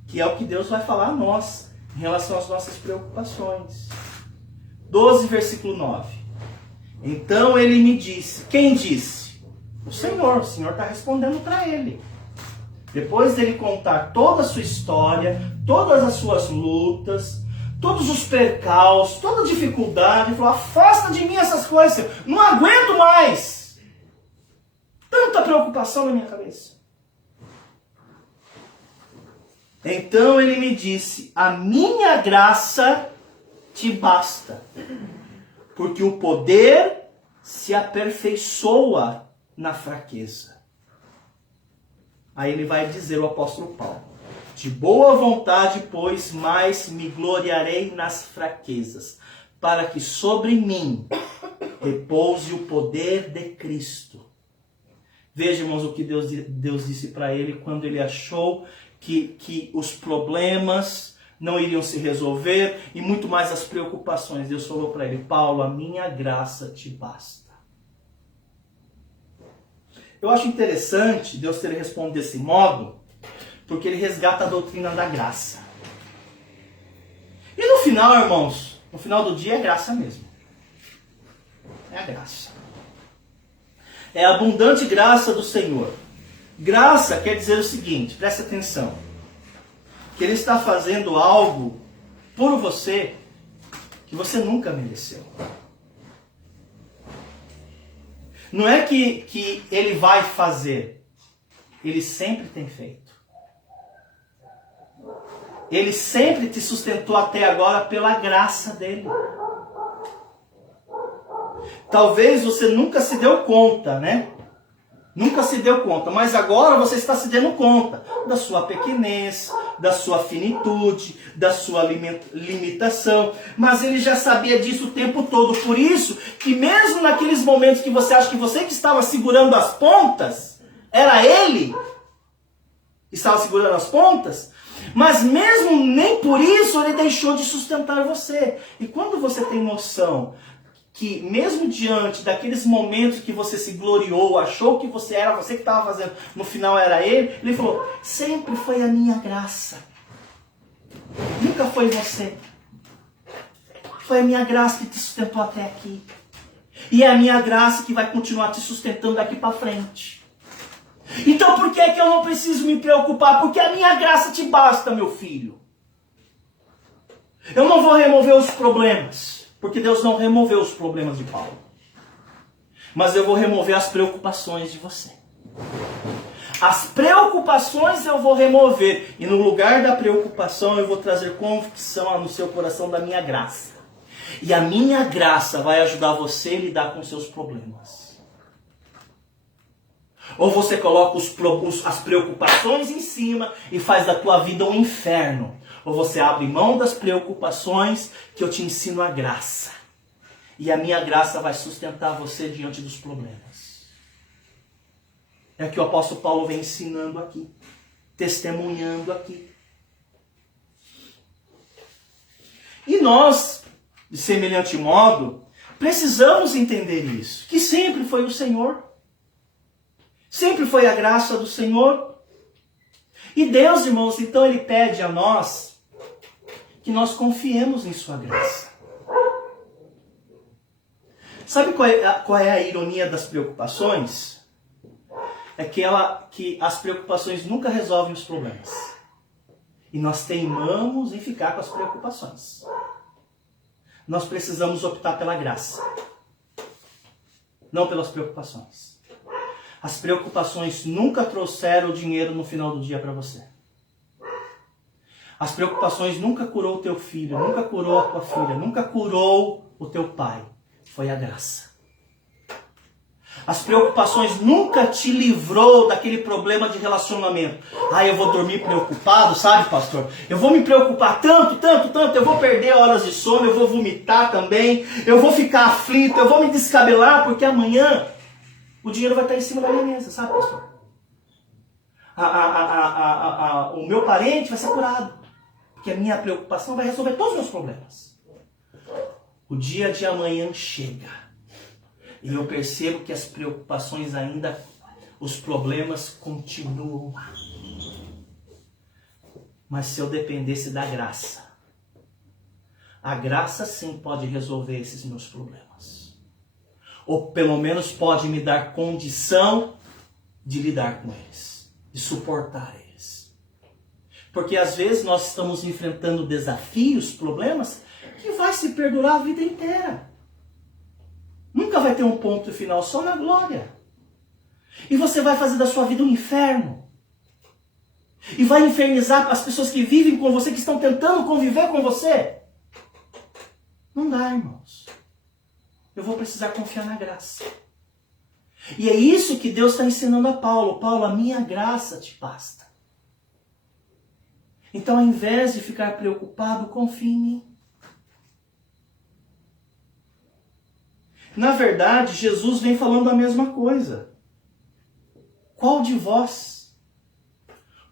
Que é o que Deus vai falar a nós, em relação às nossas preocupações. 12, versículo 9. Então ele me disse, quem disse? O Senhor está respondendo para ele. Depois dele contar toda a sua história, todas as suas lutas, todos os percalços, toda a dificuldade, ele falou, afasta de mim essas coisas, Senhor. Não aguento mais. Tanta preocupação na minha cabeça. Então ele me disse, a minha graça te basta, porque o poder se aperfeiçoa na fraqueza. Aí ele vai dizer, o apóstolo Paulo, de boa vontade, pois, mais me gloriarei nas fraquezas, para que sobre mim repouse o poder de Cristo. Veja, irmãos, o que Deus disse para ele quando ele achou que os problemas não iriam se resolver e muito mais as preocupações. Deus falou para ele, Paulo, a minha graça te basta. Eu acho interessante Deus ter respondido desse modo, porque ele resgata a doutrina da graça. E no final, irmãos, no final do dia é graça mesmo. É a graça. É a abundante graça do Senhor. Graça quer dizer o seguinte, preste atenção, que Ele está fazendo algo por você que você nunca mereceu. Não é que Ele vai fazer, Ele sempre tem feito. Ele sempre te sustentou até agora pela graça dEle. Talvez você nunca se deu conta, né? Nunca se deu conta, mas agora você está se dando conta da sua pequenez, da sua finitude, da sua limitação. Mas ele já sabia disso o tempo todo. Por isso que mesmo naqueles momentos que você acha que você que estava segurando as pontas, era ele que estava segurando as pontas, mas mesmo nem por isso ele deixou de sustentar você. E quando você tem noção que mesmo diante daqueles momentos que você se gloriou, achou que você era você que estava fazendo, no final era ele falou, sempre foi a minha graça. Nunca foi você. Foi a minha graça que te sustentou até aqui. E é a minha graça que vai continuar te sustentando daqui para frente. Então por que é que eu não preciso me preocupar? Porque a minha graça te basta, meu filho. Eu não vou remover os problemas. Porque Deus não removeu os problemas de Paulo. Mas eu vou remover as preocupações de você. As preocupações eu vou remover. E no lugar da preocupação eu vou trazer convicção no seu coração da minha graça. E a minha graça vai ajudar você a lidar com seus problemas. Ou você coloca as preocupações em cima e faz da tua vida um inferno. Ou você abre mão das preocupações que eu te ensino a graça. E a minha graça vai sustentar você diante dos problemas. É o que o apóstolo Paulo vem ensinando aqui. Testemunhando aqui. E nós, de semelhante modo, precisamos entender isso. Que sempre foi o Senhor. Sempre foi a graça do Senhor. E Deus, irmãos, então Ele pede a nós que nós confiemos em sua graça. Sabe qual é a ironia das preocupações? É que as preocupações nunca resolvem os problemas. E nós teimamos em ficar com as preocupações. Nós precisamos optar pela graça. Não pelas preocupações. As preocupações nunca trouxeram o dinheiro no final do dia para você. As preocupações nunca curou o teu filho, nunca curou a tua filha, nunca curou o teu pai. Foi a graça. As preocupações nunca te livrou daquele problema de relacionamento. Eu vou dormir preocupado, sabe, pastor? Eu vou me preocupar tanto, eu vou perder horas de sono, eu vou vomitar também, eu vou ficar aflito, eu vou me descabelar, porque amanhã o dinheiro vai estar em cima da minha mesa, sabe, pastor? O meu parente vai ser curado, porque a minha preocupação vai resolver todos os meus problemas. O dia de amanhã chega. E eu percebo que as preocupações ainda, os problemas continuam lá. Mas se eu dependesse da graça, a graça sim pode resolver esses meus problemas. Ou pelo menos pode me dar condição de lidar com eles, de suportar eles. Porque às vezes nós estamos enfrentando desafios, problemas, que vai se perdurar a vida inteira. Nunca vai ter um ponto final, só na glória. E você vai fazer da sua vida um inferno. E vai infernizar as pessoas que vivem com você, que estão tentando conviver com você. Não dá, irmãos. Eu vou precisar confiar na graça. E é isso que Deus está ensinando a Paulo. Paulo, a minha graça te basta. Então, ao invés de ficar preocupado, confie em mim. Na verdade, Jesus vem falando a mesma coisa. Qual de vós,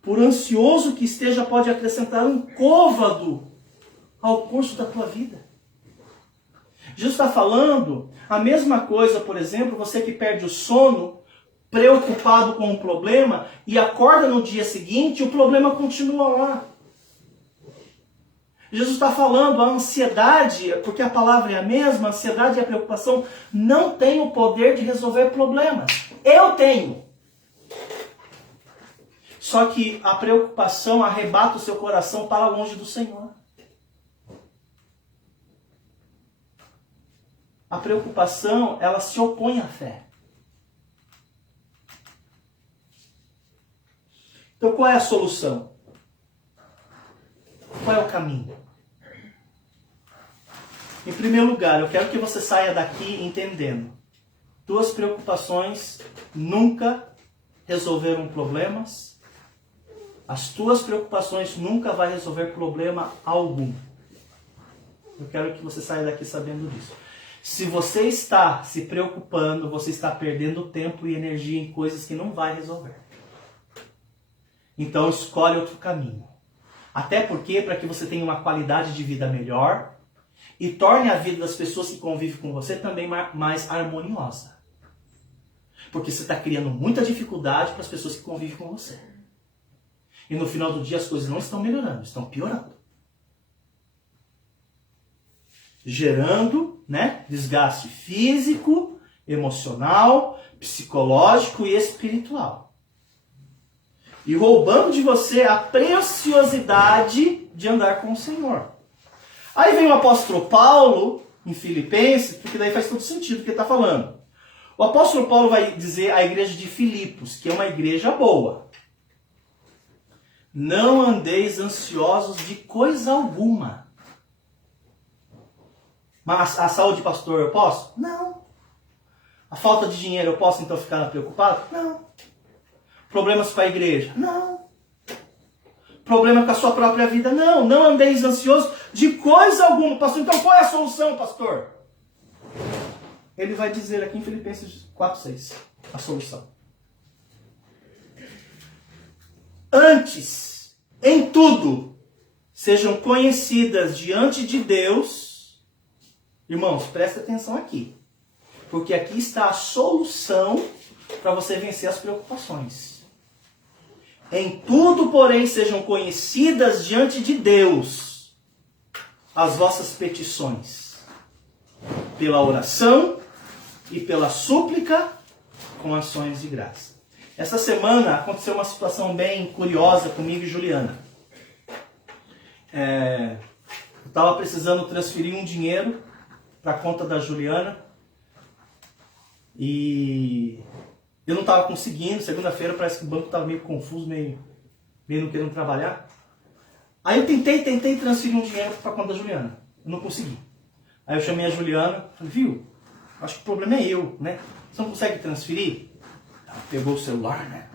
por ansioso que esteja, pode acrescentar um côvado ao curso da tua vida? Jesus está falando a mesma coisa, por exemplo, você que perde o sono, preocupado com um problema, e acorda no dia seguinte, o problema continua lá. Jesus está falando, a ansiedade, porque a palavra é a mesma, a ansiedade e a preocupação não têm o poder de resolver problemas. Eu tenho. Só que a preocupação arrebata o seu coração para longe do Senhor. A preocupação, ela se opõe à fé. Então qual é a solução? Qual é o caminho? Em primeiro lugar, eu quero que você saia daqui entendendo. Tuas preocupações nunca resolveram problemas. As tuas preocupações nunca vão resolver problema algum. Eu quero que você saia daqui sabendo disso. Se você está se preocupando, você está perdendo tempo e energia em coisas que não vai resolver. Então escolhe outro caminho. Até porque, para que você tenha uma qualidade de vida melhor e torne a vida das pessoas que convivem com você também mais harmoniosa. Porque você está criando muita dificuldade para as pessoas que convivem com você. E no final do dia as coisas não estão melhorando, estão piorando. Gerando, desgaste físico, emocional, psicológico e espiritual. E roubando de você a preciosidade de andar com o Senhor. Aí vem o apóstolo Paulo, em Filipenses, porque daí faz todo sentido o que ele está falando. O apóstolo Paulo vai dizer à igreja de Filipos, que é uma igreja boa. Não andeis ansiosos de coisa alguma. Mas a saúde, pastor, eu posso? Não. A falta de dinheiro, eu posso então ficar preocupado? Não. Problemas com a igreja? Não. Problema com a sua própria vida? Não. Não andeis ansiosos de coisa alguma, pastor. Então qual é a solução, pastor? Ele vai dizer aqui em Filipenses 4:6 a solução. Antes, em tudo, sejam conhecidas diante de Deus. Irmãos, presta atenção aqui. Porque aqui está a solução para você vencer as preocupações. Em tudo, porém, sejam conhecidas diante de Deus as vossas petições, pela oração e pela súplica com ações de graça. Essa semana aconteceu uma situação bem curiosa comigo e Juliana. Eu estava precisando transferir um dinheiro para a conta da Juliana e eu não estava conseguindo. Segunda-feira parece que o banco estava meio confuso, meio não querendo trabalhar. Aí eu tentei transferir um dinheiro para a conta da Juliana. Eu não consegui. Aí eu chamei a Juliana, falei, viu, acho que o problema é eu, né? Você não consegue transferir? Ela pegou o celular, né?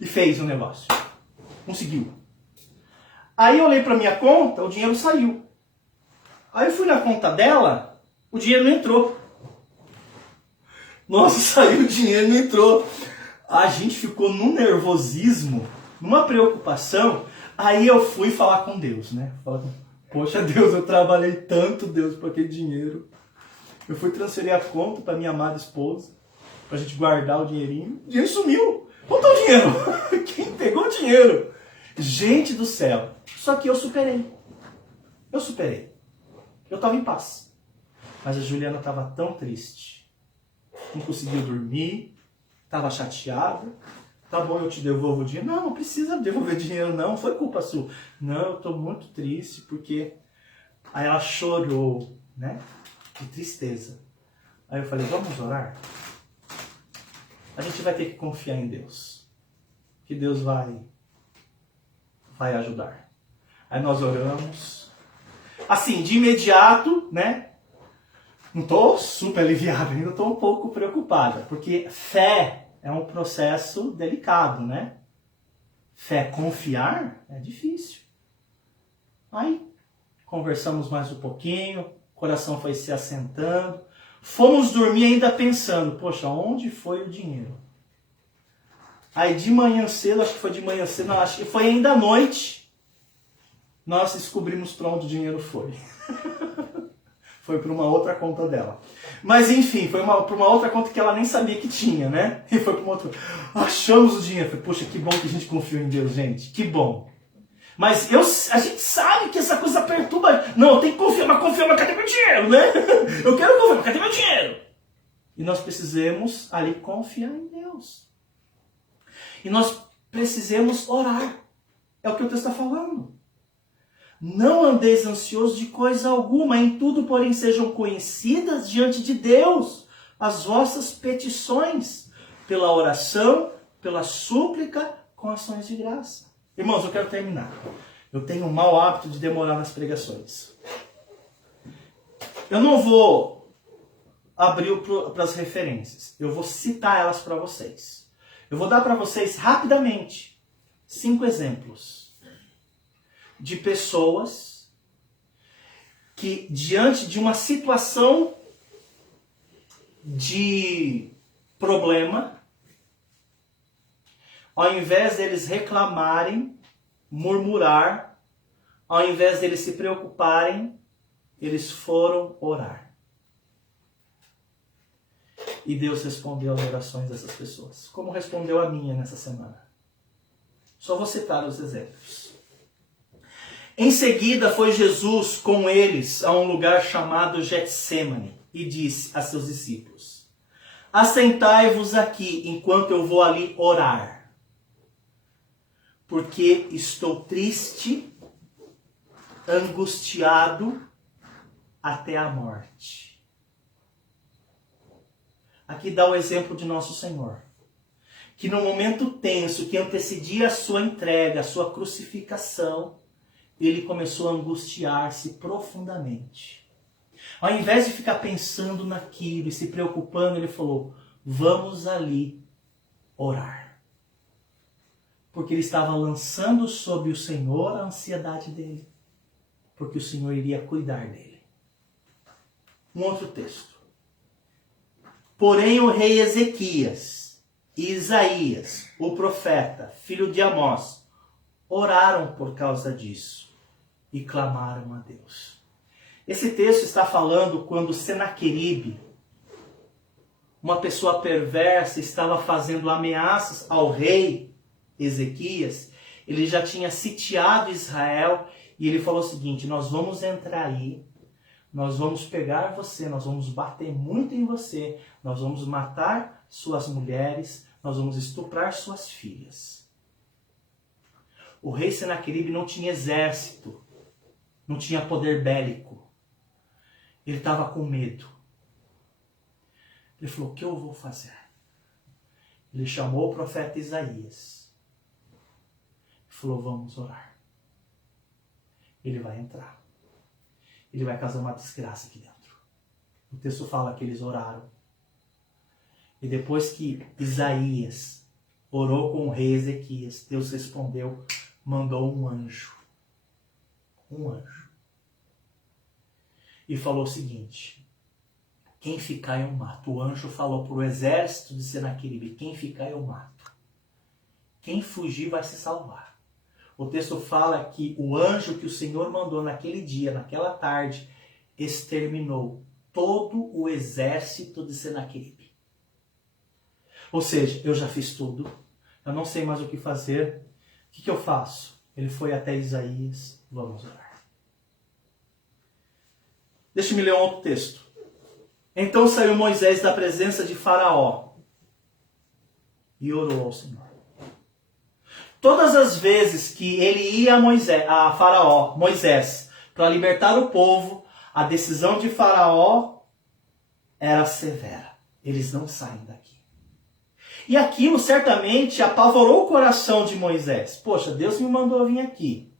E fez o negócio. Conseguiu. Aí eu olhei para minha conta, o dinheiro saiu. Aí eu fui na conta dela, o dinheiro não entrou. Nossa, saiu o dinheiro e não entrou. A gente ficou num nervosismo, numa preocupação. Aí eu fui falar com Deus, né? Poxa Deus, eu trabalhei tanto, Deus, por aquele dinheiro. Eu fui transferir a conta para minha amada esposa, pra gente guardar o dinheirinho. O dinheiro sumiu. Onde está o dinheiro? Quem pegou o dinheiro? Gente do céu. Só que eu superei. Eu estava em paz. Mas a Juliana estava tão triste. Não conseguiu dormir. Estava chateada. Tá bom, eu te devolvo o dinheiro. Não precisa devolver dinheiro não. Foi culpa sua. Não, eu estou muito triste porque... Aí ela chorou, né? De tristeza. Aí eu falei, vamos orar? A gente vai ter que confiar em Deus. Que Deus vai ajudar. Aí nós oramos. Assim, de imediato, né? Não estou super aliviado, ainda estou um pouco preocupada. Porque fé é um processo delicado, né? Fé, confiar é difícil. Aí, conversamos mais um pouquinho, o coração foi se assentando. Fomos dormir ainda pensando, poxa, onde foi o dinheiro? Aí de manhã cedo, acho que foi de manhã cedo, não, acho que foi ainda à noite, nós descobrimos para onde o dinheiro foi. Foi para uma outra conta dela. Mas enfim, foi para uma outra conta que ela nem sabia que tinha, né? E foi para uma outra. Achamos o dinheiro. Falei, poxa, que bom que a gente confiou em Deus, gente. Que bom. Mas a gente sabe que essa coisa perturba. Não, eu tenho que confiar, mas cadê meu dinheiro, né? Eu quero confiar, mas cadê meu dinheiro? E nós precisamos ali confiar em Deus. E nós precisamos orar. É o que o texto está falando. Não andeis ansiosos de coisa alguma, em tudo, porém, sejam conhecidas diante de Deus as vossas petições, pela oração, pela súplica, com ações de graça. Irmãos, eu quero terminar. Eu tenho um mau hábito de demorar nas pregações. Eu não vou abrir para as referências. Eu vou citar elas para vocês. Eu vou dar para vocês rapidamente 5 exemplos de pessoas que, diante de uma situação de problema, ao invés deles reclamarem, murmurar, ao invés deles se preocuparem, eles foram orar. E Deus respondeu às orações dessas pessoas, como respondeu a minha nessa semana. Só vou citar os exemplos. Em seguida foi Jesus com eles a um lugar chamado Getsêmani e disse a seus discípulos: assentai-vos aqui enquanto eu vou ali orar, porque estou triste, angustiado até a morte. Aqui dá o exemplo de nosso Senhor, que no momento tenso que antecedia a sua entrega, a sua crucificação, ele começou a angustiar-se profundamente. Ao invés de ficar pensando naquilo e se preocupando, ele falou: vamos ali orar. Porque ele estava lançando sobre o Senhor a ansiedade dele. Porque o Senhor iria cuidar dele. Um outro texto. Porém o rei Ezequias e Isaías, o profeta, filho de Amós, oraram por causa disso e clamaram a Deus. Esse texto está falando quando Senaqueribe, uma pessoa perversa, estava fazendo ameaças ao rei Ezequias. Ele já tinha sitiado Israel e ele falou o seguinte: nós vamos entrar aí, nós vamos pegar você, nós vamos bater muito em você, nós vamos matar suas mulheres, nós vamos estuprar suas filhas. O rei Senaqueribe não tinha exército, não tinha poder bélico. Ele estava com medo. Ele falou: o que eu vou fazer? Ele chamou o profeta Isaías. Falou: vamos orar. Ele vai entrar. Ele vai causar uma desgraça aqui dentro. O texto fala que eles oraram. E depois que Isaías orou com o rei Ezequias, Deus respondeu, mandou um anjo. Um anjo. E falou o seguinte: quem ficar eu mato. O anjo falou para o exército de Senaqueribe: quem ficar eu mato. Quem fugir vai se salvar. O texto fala que o anjo que o Senhor mandou naquele dia, naquela tarde, exterminou todo o exército de Senaqueribe. Ou seja, eu já fiz tudo, eu não sei mais o que fazer, o que eu faço? Ele foi até Isaías, vamos orar. Deixa-me ler um outro texto. Então saiu Moisés da presença de Faraó e orou ao Senhor. Todas as vezes que ele ia a Faraó, Moisés, para libertar o povo, a decisão de Faraó era severa. Eles não saem daqui. E aquilo certamente apavorou o coração de Moisés. Poxa, Deus me mandou vir aqui.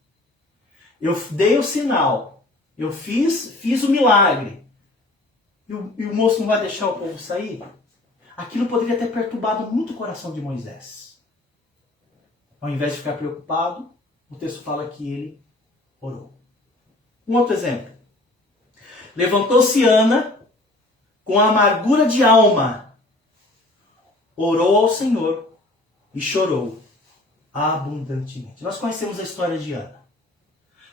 Eu dei o sinal. Eu fiz o milagre. E o moço não vai deixar o povo sair? Aquilo poderia ter perturbado muito o coração de Moisés. Ao invés de ficar preocupado, o texto fala que ele orou. Um outro exemplo. Levantou-se Ana com amargura de alma, orou ao Senhor e chorou abundantemente. Nós conhecemos a história de Ana.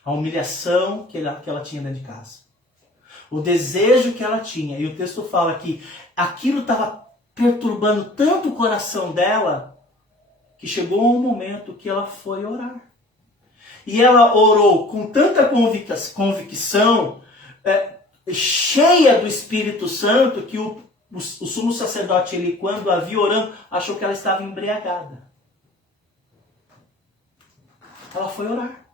A humilhação que ela tinha dentro de casa. O desejo que ela tinha. E o texto fala que aquilo estava perturbando tanto o coração dela, que chegou um momento que ela foi orar. E ela orou com tanta convicção, cheia do Espírito Santo, que o sumo sacerdote, ele, quando a viu orando, achou que ela estava embriagada. Ela foi orar.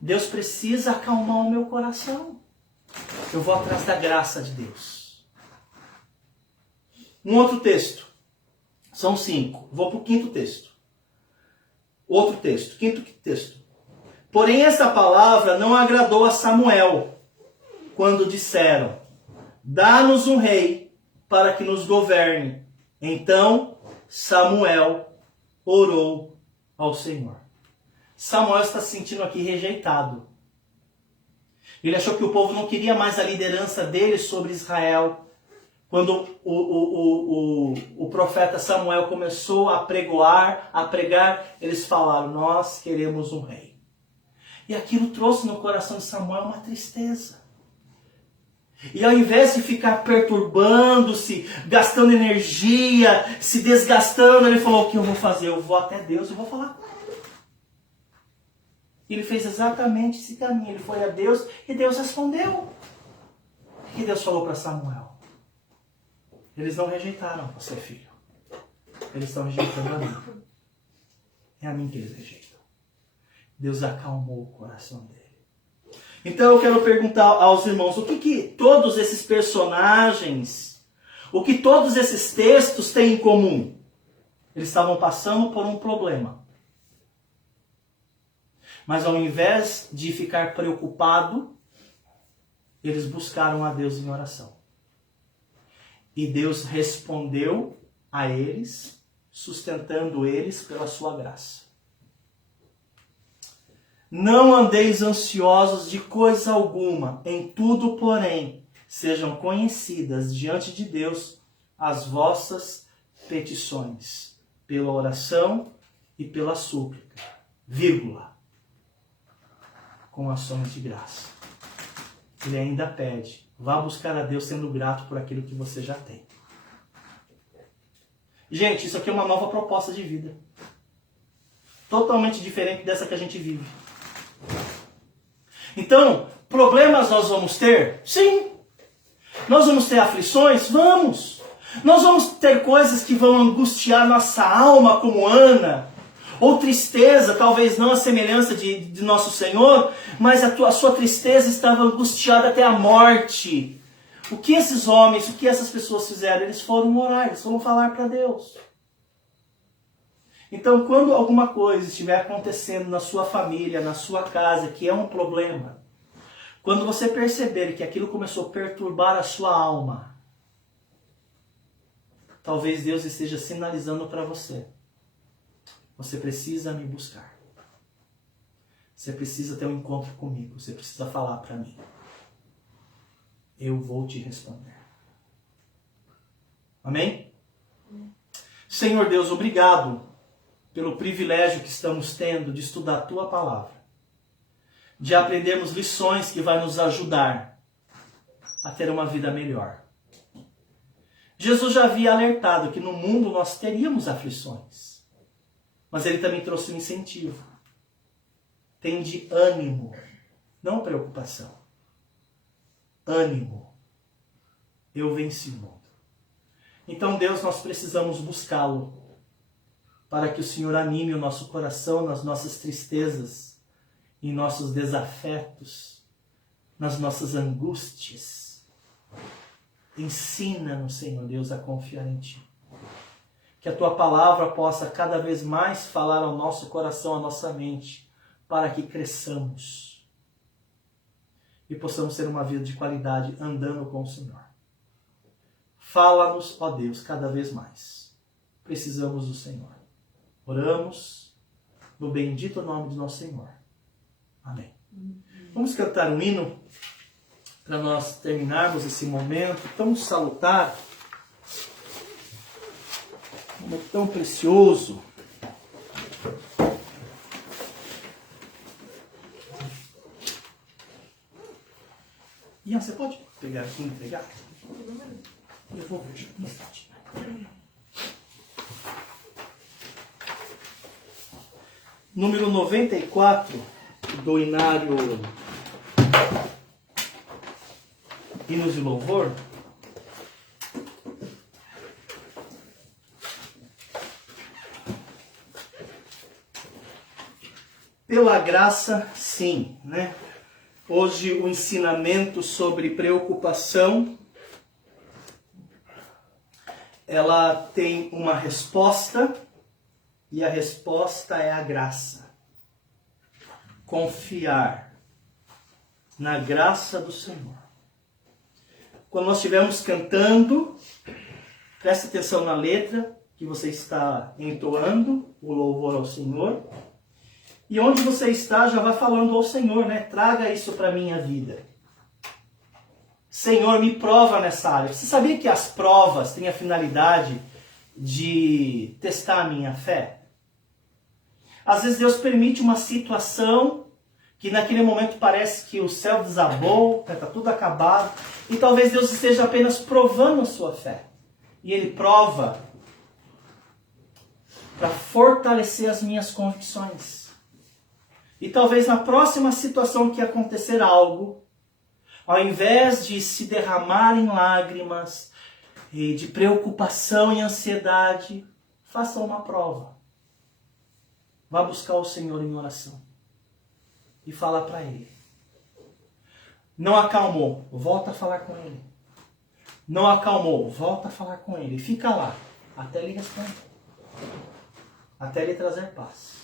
Deus precisa acalmar o meu coração. Eu vou atrás da graça de Deus. Um outro texto. São 5. Vou para o quinto texto. Outro texto. Quinto texto. Porém, esta palavra não agradou a Samuel, quando disseram: dá-nos um rei para que nos governe. Então, Samuel orou ao Senhor. Samuel está se sentindo aqui rejeitado. Ele achou que o povo não queria mais a liderança dele sobre Israel. Quando o profeta Samuel começou a pregar, eles falaram: nós queremos um rei. E aquilo trouxe no coração de Samuel uma tristeza. E ao invés de ficar perturbando-se, gastando energia, se desgastando, ele falou: o que eu vou fazer? Eu vou até Deus e vou falar com ele. Ele fez exatamente esse caminho. Ele foi a Deus e Deus respondeu. O que Deus falou para Samuel? Eles não rejeitaram você, filho. Eles estão rejeitando a mim. É a mim que eles rejeitam. Deus acalmou o coração dele. Então eu quero perguntar aos irmãos, o que todos esses personagens, o que todos esses textos têm em comum? Eles estavam passando por um problema. Mas ao invés de ficar preocupado, eles buscaram a Deus em oração. E Deus respondeu a eles sustentando eles pela sua graça. Não andeis ansiosos de coisa alguma, em tudo, porém, sejam conhecidas diante de Deus as vossas petições, pela oração e pela súplica, vírgula, com ações de graça. Ele ainda pede, vá buscar a Deus sendo grato por aquilo que você já tem. Gente, isso aqui é uma nova proposta de vida. Totalmente diferente dessa que a gente vive. Então, problemas nós vamos ter? Sim. Nós vamos ter aflições? Vamos. Nós vamos ter coisas que vão angustiar nossa alma, como Ana. Ou tristeza, talvez não a semelhança de nosso Senhor, mas a sua tristeza estava angustiada até a morte. O que esses homens, o que essas pessoas fizeram? Eles foram orar, eles foram falar para Deus. Então, quando alguma coisa estiver acontecendo na sua família, na sua casa, que é um problema, quando você perceber que aquilo começou a perturbar a sua alma, talvez Deus esteja sinalizando para você. Você precisa me buscar. Você precisa ter um encontro comigo. Você precisa falar para mim. Eu vou te responder. Amém? Senhor Deus, obrigado pelo privilégio que estamos tendo de estudar a Tua Palavra. De aprendermos lições que vai nos ajudar a ter uma vida melhor. Jesus já havia alertado que no mundo nós teríamos aflições. Mas Ele também trouxe um incentivo. Tende ânimo, não preocupação. Ânimo. Eu venci o mundo. Então, Deus, nós precisamos buscá-lo para que o Senhor anime o nosso coração nas nossas tristezas, em nossos desafetos, nas nossas angústias. Ensina-nos, Senhor Deus, a confiar em Ti. Que a Tua Palavra possa cada vez mais falar ao nosso coração, à nossa mente, para que cresçamos e possamos ter uma vida de qualidade andando com o Senhor. Fala-nos, ó Deus, cada vez mais. Precisamos do Senhor. Oramos no bendito nome de nosso Senhor. Amém. Vamos cantar um hino para nós terminarmos esse momento tão salutar, um momento tão precioso. Ian, você pode pegar aqui e entregar? Eu vou ver um instante. Número 94 do Inário Hinos de Louvor. Pela graça, sim, né? Hoje o ensinamento sobre preocupação, ela tem uma resposta, e a resposta é a graça. Confiar na graça do Senhor. Quando nós estivermos cantando, preste atenção na letra que você está entoando, o louvor ao Senhor. E onde você está, já vai falando ao Senhor, né? Traga isso para a minha vida. Senhor, me prova nessa área. Você sabia que as provas têm a finalidade de testar a minha fé? Às vezes Deus permite uma situação que naquele momento parece que o céu desabou, está tudo acabado. E talvez Deus esteja apenas provando a sua fé. E Ele prova para fortalecer as minhas convicções. E talvez na próxima situação que acontecer algo, ao invés de se derramar em lágrimas, e de preocupação e ansiedade, faça uma prova. Vá buscar o Senhor em oração. E fala para Ele. Não acalmou, volta a falar com Ele. Não acalmou, volta a falar com Ele. Fica lá, até Ele responder. Até Ele trazer paz.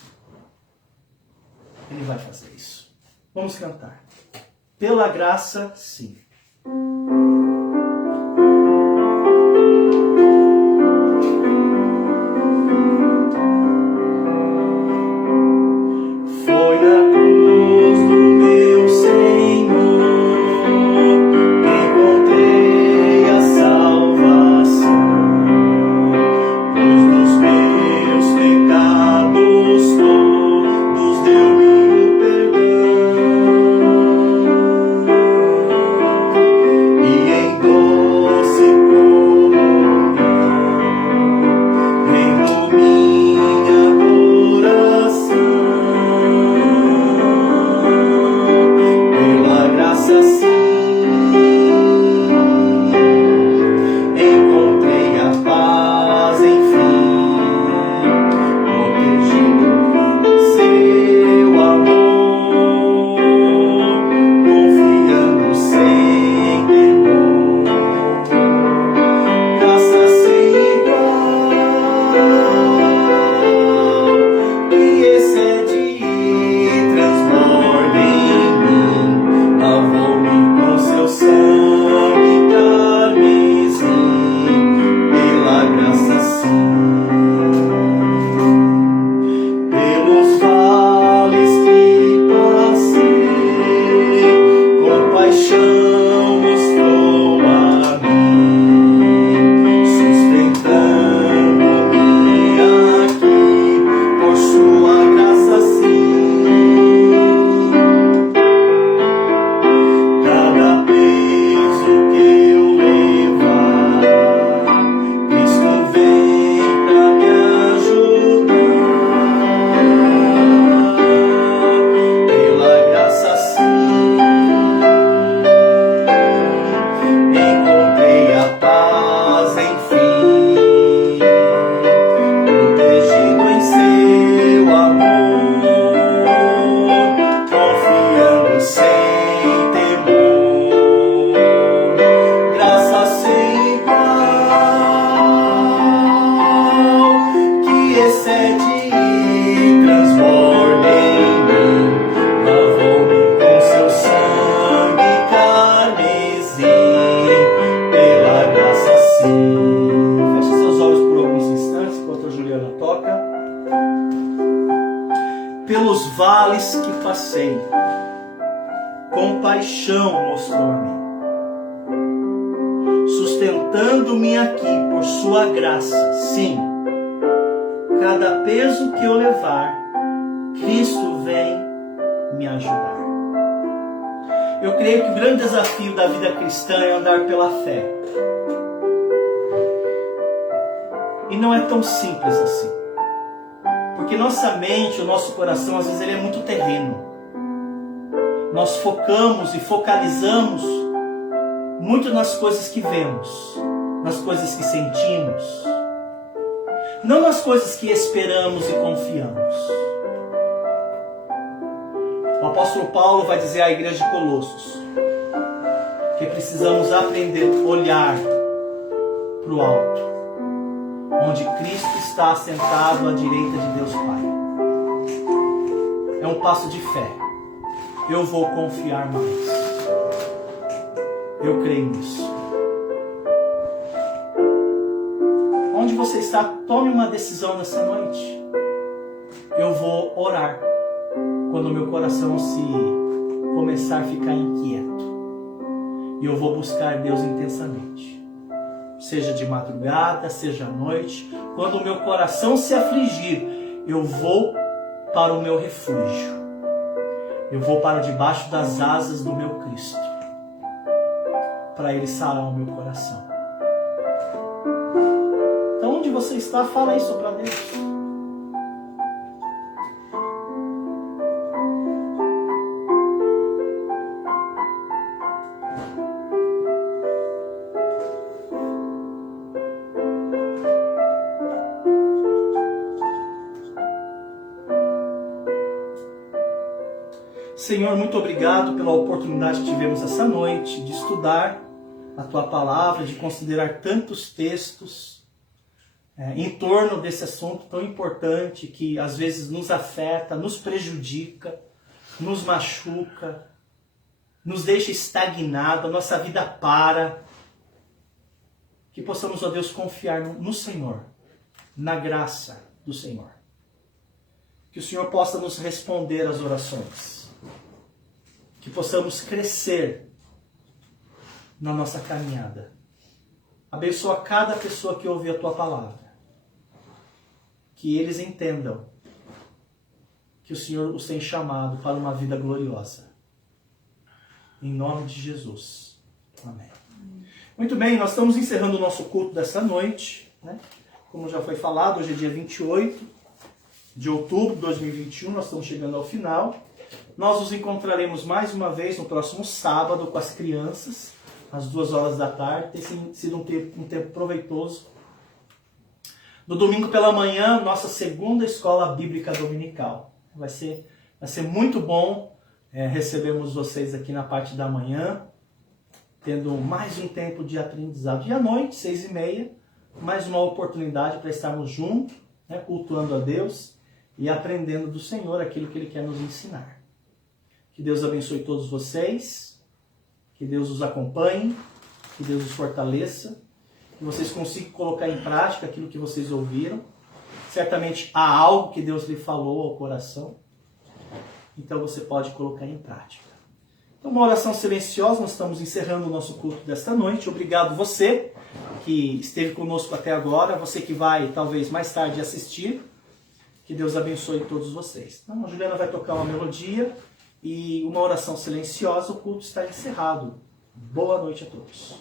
Ele vai fazer isso. Vamos cantar. Pela graça, sim. dores que passei, compaixão mostrou a mim, sustentando-me aqui por sua graça. Sim, cada peso que eu levar, Cristo vem me ajudar. Eu creio que o grande desafio da vida cristã é andar pela fé. E não é tão simples assim. Porque nossa mente, o nosso coração, às vezes ele é muito terreno. Nós focamos e focalizamos muito nas coisas que vemos, nas coisas que sentimos, não nas coisas que esperamos e confiamos. O apóstolo Paulo vai dizer à igreja de Colossos que precisamos aprender a olhar para o alto, onde Cristo está sentado à direita de Deus Pai. É um passo de fé. Eu vou confiar mais. Eu creio nisso. Onde você está, tome uma decisão nessa noite. Eu vou orar quando o meu coração se começar a ficar inquieto. E eu vou buscar Deus intensamente. Seja de madrugada, seja à noite. Quando o meu coração se afligir, eu vou para o meu refúgio. Eu vou para debaixo das asas do meu Cristo, para Ele sarar o meu coração. Então, onde você está, fala isso para Deus. Senhor, muito obrigado pela oportunidade que tivemos essa noite de estudar a Tua Palavra, de considerar tantos textos em torno desse assunto tão importante que às vezes nos afeta, nos prejudica, nos machuca, nos deixa estagnado, a nossa vida para. Que possamos, ó Deus, confiar no Senhor, na graça do Senhor. Que o Senhor possa nos responder às orações. Que possamos crescer na nossa caminhada. Abençoa cada pessoa que ouve a Tua Palavra. Que eles entendam que o Senhor os tem chamado para uma vida gloriosa. Em nome de Jesus. Amém. Muito bem, nós estamos encerrando o nosso culto dessa noite, né? Como já foi falado, hoje é dia 28 de outubro de 2021, nós estamos chegando ao final. Nós nos encontraremos mais uma vez no próximo sábado com as crianças, às 2 da tarde. Tem sido um tempo proveitoso. No domingo pela manhã, nossa segunda escola bíblica dominical. Vai ser muito bom recebermos vocês aqui na parte da manhã, tendo mais um tempo de aprendizado. E à noite, 6h30, mais uma oportunidade para estarmos juntos, né, cultuando a Deus e aprendendo do Senhor aquilo que Ele quer nos ensinar. Que Deus abençoe todos vocês, que Deus os acompanhe, que Deus os fortaleça, que vocês consigam colocar em prática aquilo que vocês ouviram. Certamente há algo que Deus lhe falou ao coração, então você pode colocar em prática. Então, uma oração silenciosa, nós estamos encerrando o nosso culto desta noite. Obrigado você que esteve conosco até agora, você que vai talvez mais tarde assistir. Que Deus abençoe todos vocês. Então, a Juliana vai tocar uma melodia e uma oração silenciosa, o culto está encerrado. Boa noite a todos.